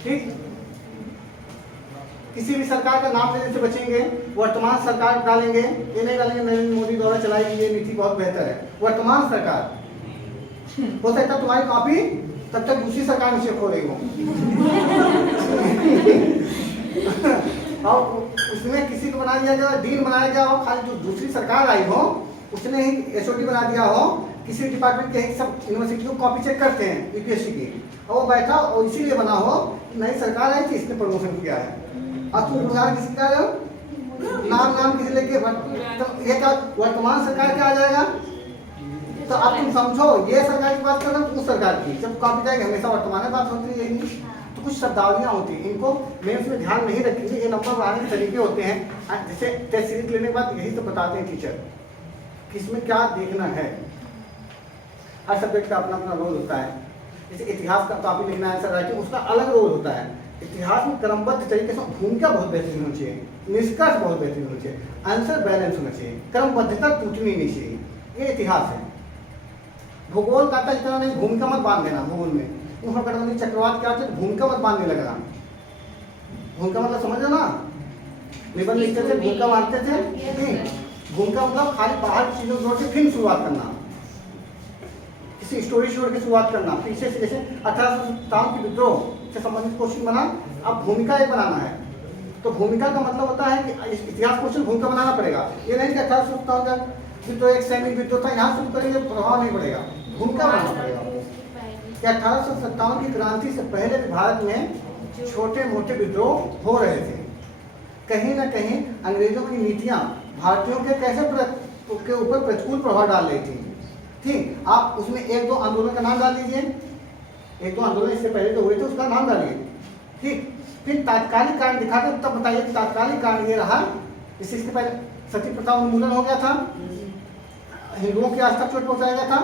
ठीक, किसी भी सरकार का नाम लेने से बचेंगे। वर्तमान सरकार डालेंगे, ये नहीं डालेंगे नरेंद्र मोदी द्वारा चलाई गई ये नीति बहुत बेहतर है। वर्तमान सरकार, हो सकता है तुम्हारी कॉपी तब तक दूसरी सरकार में चेक हो रही हो और उसमें किसी को बना दिया गया, डीन बनाया गया हो, खाली जो दूसरी सरकार आई हो उसने ही एसओडी बना दिया हो। किसी डिपार्टमेंट के सब यूनिवर्सिटी को कॉपी चेक करते हैं यूपीएससी की, और वो बैठा और इसीलिए बना हो नई सरकार आई थी इसने प्रमोशन किया है। अब तुम उदाहरण किसी का नाम किसी लेके तो ये क्या वर्तमान सरकार क्या आ जाएगा। तो अब तुम समझो ये सरकार की बात कर रहे हो उस सरकार की, जब कॉपी जाएगी हमेशा वर्तमान में बात होती है। तो कुछ शब्दावलियाँ होती हैं, इनको मेंस में ध्यान नहीं रखेंगे। ये नंबर बढ़ाने के तरीके होते हैं। जैसे टेस्ट सीरीज लेने के बाद यही तो बताते हैं टीचर किसमें क्या देखना है। हर सब्जेक्ट का अपना अपना रोल होता है। जैसे इतिहास का टॉपिक लिखना है, आंसर राइटिंग, उसका अलग रोल होता है। इतिहास में क्रमबद्ध तरीके से भूमिका बहुत बेहतरीन होनी चाहिए, निष्कर्ष बहुत बेहतरीन होना चाहिए, आंसर बैलेंस होना चाहिए, क्रमबद्धता टूटनी नहीं चाहिए। ये इतिहास है। भूगोल का इतना नहीं, भूमिका मत बांध देना। भूगोल में उष्णकटिबंधीय चक्रवात क्या होता है, भूमिका मत बांधने लगना। भूमिका मतलब समझ लो ना, निबंध लिखते थे भूमिका बांधते थे। भूमिका मतलब खाली बाहर की चीजों जोड़ के फिर शुरुआत करना, किसी स्टोरी जोड़ के शुरुआत करना पीछे से। जैसे 1857 की विद्रोह से संबंधित क्वेश्चन बना, अब भूमिका एक बनाना है। तो भूमिका का मतलब होता है कि इतिहास क्वेश्चन भूमिका बनाना पड़ेगा। ये नहीं कि 1857 का विद्रोह एक सैनिक विद्रोह था, यहाँ शुरू करेंगे प्रभाव नहीं पड़ेगा, भूमिका बनाना पड़ेगा। कि 1857 की क्रांति से पहले भी भारत में छोटे मोटे विद्रोह हो रहे थे। कहीं ना कहीं अंग्रेजों की नीतियां भारतीयों के के ऊपर प्रतिकूल प्रभाव डाल रही थी। ठीक, आप उसमें एक दो आंदोलन का नाम डाल दीजिए, एक दो आंदोलन इससे पहले जो हुए थे उसका नाम डालिए। ठीक, फिर तात्कालिक कारण दिखा के तब बताइए कि तात्कालिक कारण ये रहा। जैसे इसके पहले सती प्रथा उन्मूलन हो गया था, हिंदुओं की आस्था चोट पहुंचाया गया था,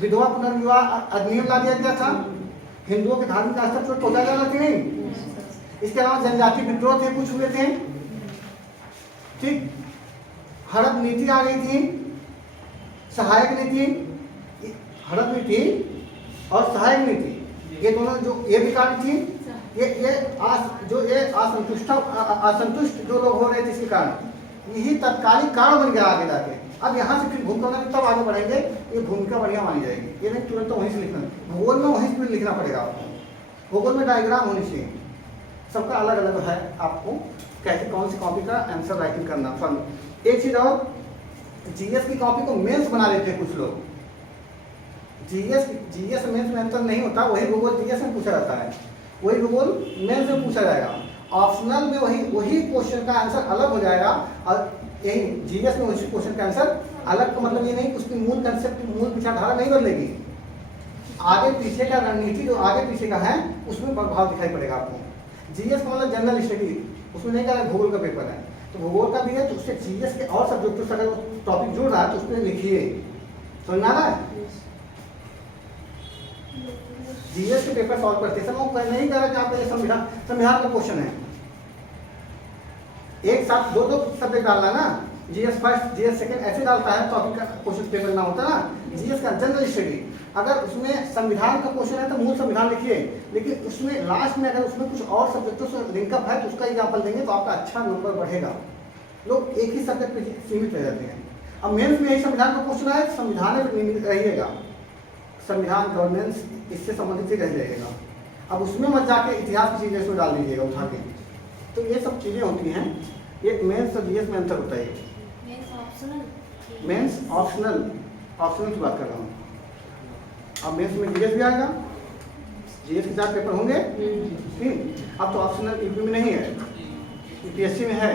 विधवा पुनर्विवाह अधिनियम ला दिया गया था, हिंदुओं की धार्मिक आस्था चोट पहुंचाया जा रहा थी नहीं। इसके अलावा जनजातीय विद्रोह थे, कुछ हुए थे। ठीक, हड़प नीति आ गई थी, सहायक नीति, हड़प नीति और सहायक नीति, ये दोनों जो ये भी कारण थी। ये असंतुष्ट जो लोग हो रहे थे इसके कारण यही तत्कालिक कारण बन गया आगे जाके। अब यहाँ से फिर भूमिका में तब आगे बढ़ेंगे, ये भूमिका बढ़िया मानी जाएगी। ये नहीं तुरंत तो वहीं से लिखना, भूगोल में वहीं से लिखना पड़ेगा आपको। भूगोल में डायग्राम होनी चाहिए, सबका अलग अलग है। आपको कैसे कौन सी कॉपी का आंसर राइटिंग करना। फन एक चीज और, जीएस की कॉपी को मेंस बना लेते हैं कुछ लोग। जीएस मेंस में अंतर नहीं होता, वही भूगोल जीएस में पूछा जाता है, वही भूगोल मेंस में पूछा जाएगा। ऑप्शनल में वही क्वेश्चन का आंसर अलग हो जाएगा, और यही जीएस में उसी क्वेश्चन का आंसर अलग। का मतलब ये नहीं कि उसकी मूल कंसेप्ट, मूल विचारधारा नहीं बदलेगी, आगे पीछे का रणनीति जो आगे पीछे का है उसमें प्रभाव दिखाई पड़ेगा आपको। जीएस का मतलब जनरल स्टडी, उसमें नहीं कहा भूगोल का पेपर है तो भूगोल का भी है, तो उससे जीएस के और सब्जेक्टों से अगर टॉपिक जुड़ रहा है तो उस पर लिखिए। समझ आ रहा है? जीएस के पेपर सॉल्व करते समय वो नहीं कह रहा कि आपका ये संविधान का क्वेश्चन है, एक साथ दो सब्जेक्ट डालना ना, जीएस फर्स्ट जीएस सेकंड ऐसे डालता है, टॉपिक का क्वेश्चन पेपर ना होता ना। जीएस का जनरल स्टडी, अगर उसमें संविधान का क्वेश्चन है तो मूल संविधान लिखिए, लेकिन उसमें लास्ट में अगर उसमें कुछ और सब्जेक्टों से लिंकअप है तो उसका एग्जाम्पल देंगे तो आपका अच्छा नंबर बढ़ेगा। लोग एक ही सब्जेक्ट पे सीमित रह जाते हैं। अब मेंस में यही संविधान का क्वेश्चन है, संविधान में रहिएगा, संविधान गवर्नेंस इससे संबंधित ही रह जाएगा। अब उसमें मत जाके इतिहास की चीजें उसमें डाल दीजिएगा उठा के। तो ये सब चीजें होती हैं, ये मेंस और जीएस में अंतर होता है। मेंस ऑप्शनल की बात कर रहा हूँ। अब मेंस में जीएस भी आएगा, जीएस के 4 पेपर होंगे। ठीक, अब तो ऑप्शनल यूपी में नहीं है, यूपीएससी में है।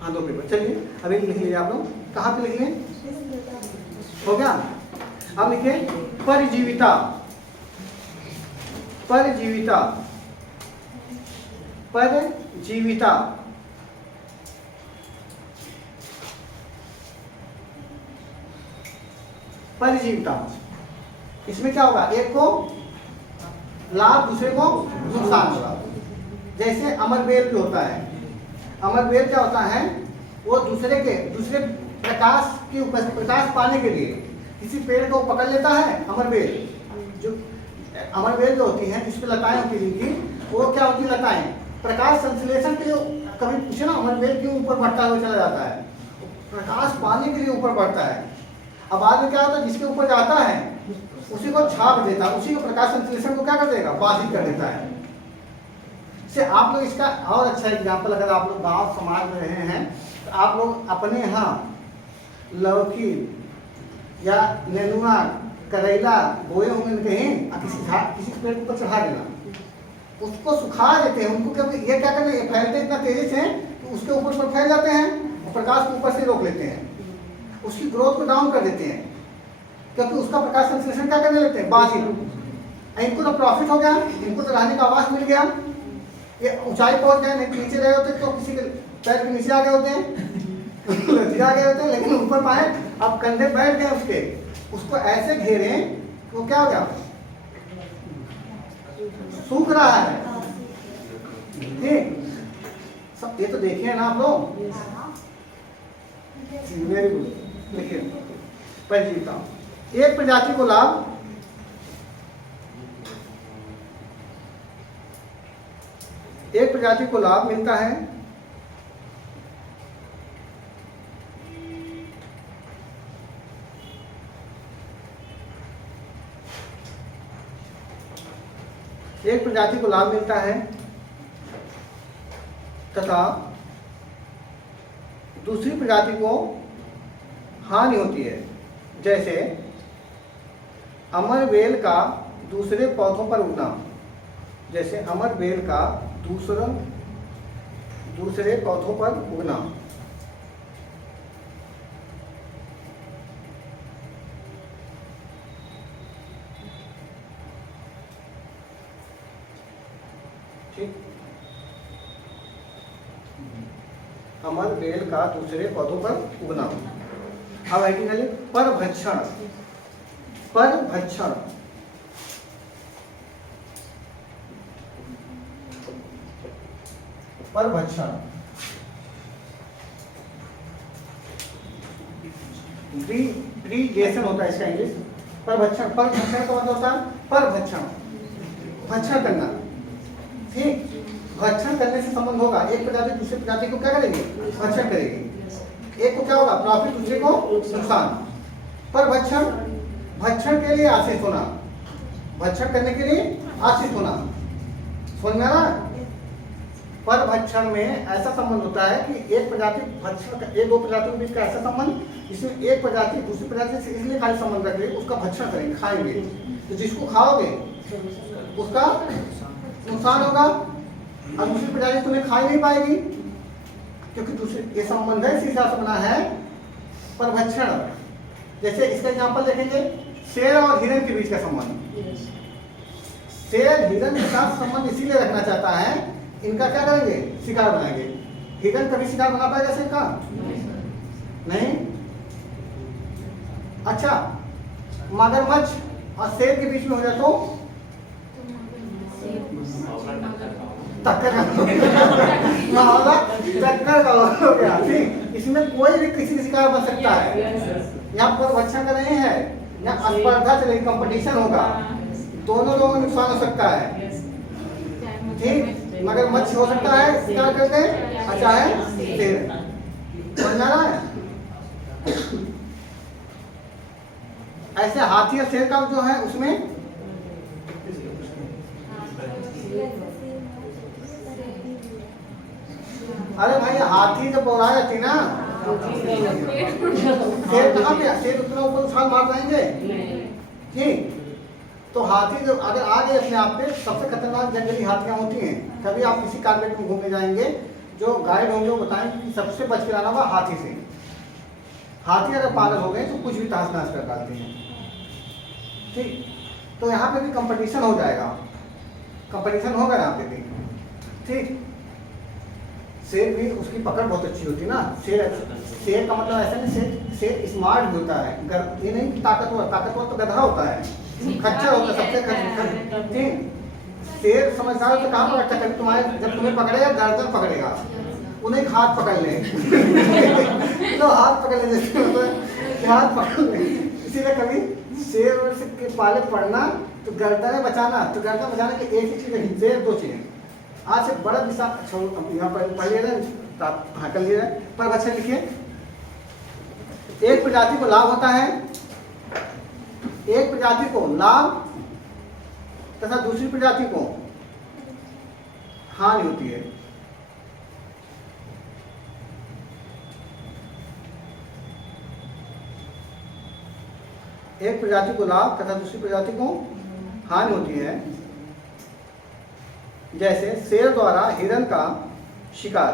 हाँ 2 पेपर। चलिए अभी लिख लीजिए आप लोग, कहाँ पे लिख लें, हो गया। अब लिखिए परिजीविता। परिजीविता, परिजीविता परिजीविता इसमें क्या होगा, एक को लाभ दूसरे को नुकसान होगा। जैसे अमरबेल भी होता है, अमरबेल क्या होता है, वो दूसरे प्रकाश पाने के लिए किसी पेड़ को पकड़ लेता है। अमरबेल जो होती है जिस पे लताएं होती हैं, वो क्या होती है, लताएं प्रकाश संश्लेषण के लिए, कभी पूछे ना अमरबेल क्यों ऊपर बढ़ता हुआ चला जाता है, प्रकाश पाने के लिए ऊपर बढ़ता है। अब बाद में क्या होता है, जिसके ऊपर जाता है उसी को छाप देता है, उसी को प्रकाश संश्लेषण को क्या कर देगा, बाधित कर देता है। से आप लोग इसका और अच्छा एग्जाम्पल, अगर आप लोग गांव समाज में रहे हैं तो आप लोग अपने यहाँ लौकी या नेनुआ करेला बोए होंगे कहीं, किसी पेड़ के ऊपर चढ़ा देना, उसको सुखा देते हैं उनको, क्योंकि ये क्या करते हैं, फैलते इतना तेजी से कि उसके ऊपर फैल जाते हैं और प्रकाश को ऊपर से रोक लेते हैं, उसकी ग्रोथ को डाउन कर देते हैं, क्योंकि उसका प्रकाश संश्लेषण क्या करने लेते हैं, बाधित। इनको तो प्रॉफिट हो गया, इनको तो रहने का आवास मिल गया, ये ऊंचाई पहुंच गए, नहीं नीचे रहे होते तो किसी के पैर के नीचे आ गए होते हैं लचीला गए होते हैं, लेकिन ऊपर पाए अब कंधे बैठ गए उसके, उसको ऐसे घेरे वो क्या हो गया, सूख रहा है। ठीक, सब ये तो देखिए ना आप लोग, वेरी गुड। देखिए परिजीवता, एक प्रजाति को लाभ, एक प्रजाति को लाभ मिलता है तथा दूसरी प्रजाति को हानि होती है। जैसे अमरबेल का दूसरे पौधों पर उगना, जैसे अमरबेल का दूसरे पौधों पर उगना। ठीक, अमरबेल का दूसरे पौधों पर उगना। अब आइए परभक्षण, परभक्षण परभक्षण प्रीडेशन होता है इसका इंग्लिश। परभक्षण, परभक्षण का मतलब होता है परभक्षण, भक्षण करना। ठीक, भक्षण करने से संबंध होगा, एक प्रजाति दूसरी प्रजाति को क्या करेगी, भक्षण करेगी। एक को क्या होगा प्रॉफिट, दूसरे को नुकसान। परभक्षण, भक्षण के लिए आश्रित होना, भक्षण करने के लिए आश्रित होना। समझ में आ रहा है? परभक्षण में ऐसा संबंध होता है कि एक प्रजाति भक्षण, एक दो प्रजातियों के बीच का ऐसा संबंध जिसमें एक प्रजाति दूसरी प्रजाति से इसलिए खाली संबंध रख रही है, उसका भक्षण करेंगे, खाएंगे। तो जिसको खाओगे उसका नुकसान होगा और दूसरी प्रजाति तुम्हें खा ही नहीं पाएगी, क्योंकि दूसरे ये संबंध है, इसी हिसाब से बना है परभक्षण। जैसे इसका एग्जाम्पल देखेंगे, शेर और हिरण के बीच का संबंध। शेर हिरण के साथ संबंध इसीलिए रखना चाहता है, इनका क्या करेंगे, शिकार बनाएंगे। हिरण कभी शिकार बना पाएगा शेर का? नहीं। अच्छा, मगरमच्छ और शेर के बीच में हो जाए तो टक्कर का हो गया। ठीक, इसमें कोई भी किसी का शिकार बन सकता है। यहाँ पर भक्षण कर रहे हैं, यहाँ स्पर्धा चलेगी, कंपटीशन होगा, दोनों लोगों को नुकसान हो सकता है। ठीक, मगरमच्छ हो सकता है शिकार करते हैं, अच्छा है शेर। समझ आ रहा है? ऐसे हाथी और शेर का जो है उसमें अरे भाई हाथी जब बोला जाती ना, शेर कहाँ पे, शेर उतना ऊपर उछाल मार पाएंगे? ठीक, तो हाथी जब अगर आ गए अपने आप पे, सबसे खतरनाक जंगली हाथियां होती हैं। कभी आप किसी कार्बेट में घूमने जाएंगे, जो गाइड होंगे वो बताएंगे कि सबसे बच के रहना हुआ हाथी से। हाथी अगर पागल हो गए तो कुछ भी तहस नहस कर डालते हैं। ठीक, तो यहाँ पे भी कंपटीशन हो जाएगा, कंपटीशन होगा यहाँ पे भी। ठीक, शेर भी उसकी पकड़ बहुत अच्छी होती है ना। शेर का मतलब ऐसा नहीं, शेर स्मार्ट भी होता है, ये नहीं कि ताकतवर, ताकतवर तो गधा होता है। खच्चर होता है सबसे खच्चर, ठीक। शेर समझदार हो तो कहाँ पकड़ता है, तुम्हारे जब तुम्हें पकड़ेगा गर्दन पकड़ेगा, उन्हें हाथ पकड़ ले तो हाथ पकड़ ले, जैसे मतलब हाथ पकड़ ले। इसीलिए कभी शेर के पाले पड़ना तो गर्दन बचाना, तो गर्दन बचाने की एक ही चीज है, शेर दो चीजें। आज से बड़ा दिशा यहाँ पर पढ़ लिया, हाँ कर लिया पर अच्छा लिखिए। एक प्रजाति को लाभ होता है, एक प्रजाति को लाभ तथा दूसरी प्रजाति को हानि होती है। एक प्रजाति को लाभ तथा दूसरी प्रजाति को हानि होती है। जैसे शेर द्वारा हिरण का शिकार,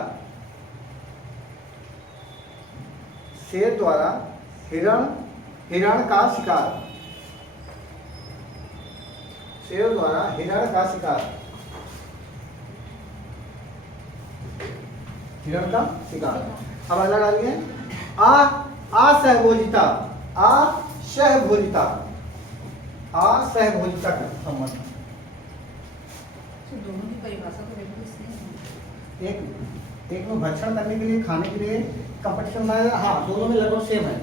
शेर द्वारा हिरण का शिकार, शेर द्वारा हिरण का शिकार, हिरण का शिकार। अब अगला डालिए, असहभोजिता, असहभोजिता, असहभोजिता का संबंध। दोनों की परिभाषा तो बिल्कुल सेम है। एक में भक्षण करने के लिए, खाने के लिए कंपटीशन बनाया, हाँ दोनों में लगभग सेम है।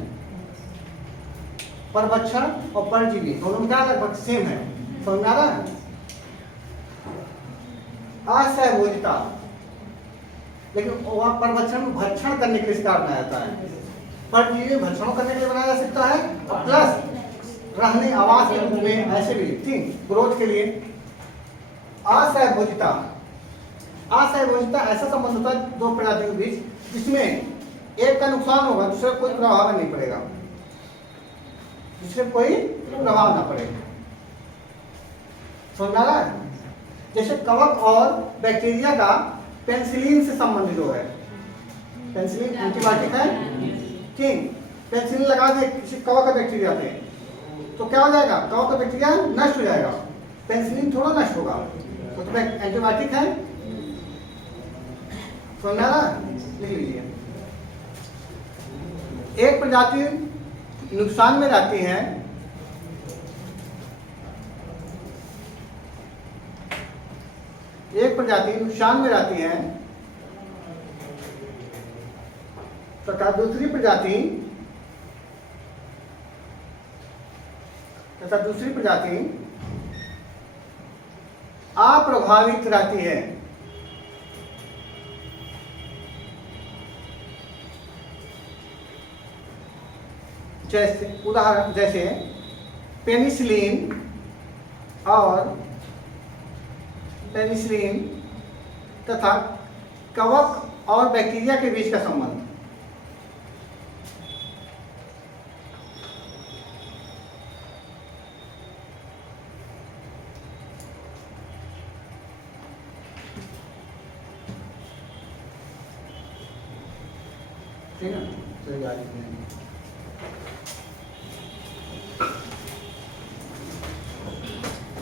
परभक्षण और परजीवी दोनों में क्या लगभग सेम है, समझ आ रहा है। असहभोजिता, लेकिन वह परभक्षण में भक्षण करने के लिए शिकार बनाया जाता है, परजीवी भक्षण करने के लिए बनाया जा सकता है, और प्लस रहने आवास के रूप में ऐसे भी, ठीक, ग्रोथ के लिए। असहभोजिता, असहभोजिता ऐसा संबंध होता है दो प्रजातियों के बीच जिसमें एक का नुकसान होगा, दूसरे कोई प्रभाव नहीं पड़ेगा, दूसरे कोई प्रभाव ना पड़ेगा, समझ आ रहा है। जैसे कवक और बैक्टीरिया का पेनिसिलिन से संबंधित हो है, पेनिसिलिन एंटीबायोटिक है, ठीक, पेनिसिलिन लगा दे किसी कवक का बैक्टीरिया पे तो क्या हो जाएगा, कवक का बैक्टीरिया नष्ट हो जाएगा, पेनिसिलिन थोड़ा नष्ट होगा, तो एंटीबायोटिक है, समझ आ रहा है, लिख लीजिए। एक प्रजाति नुकसान में रहती है, एक प्रजाति नुकसान में रहती है तथा दूसरी प्रजाति अप्रभावित रहती है। जैसे उदाहरण, जैसे पेनिसिलिन तथा कवक और बैक्टीरिया के बीच का संबंध। ठीक है, तो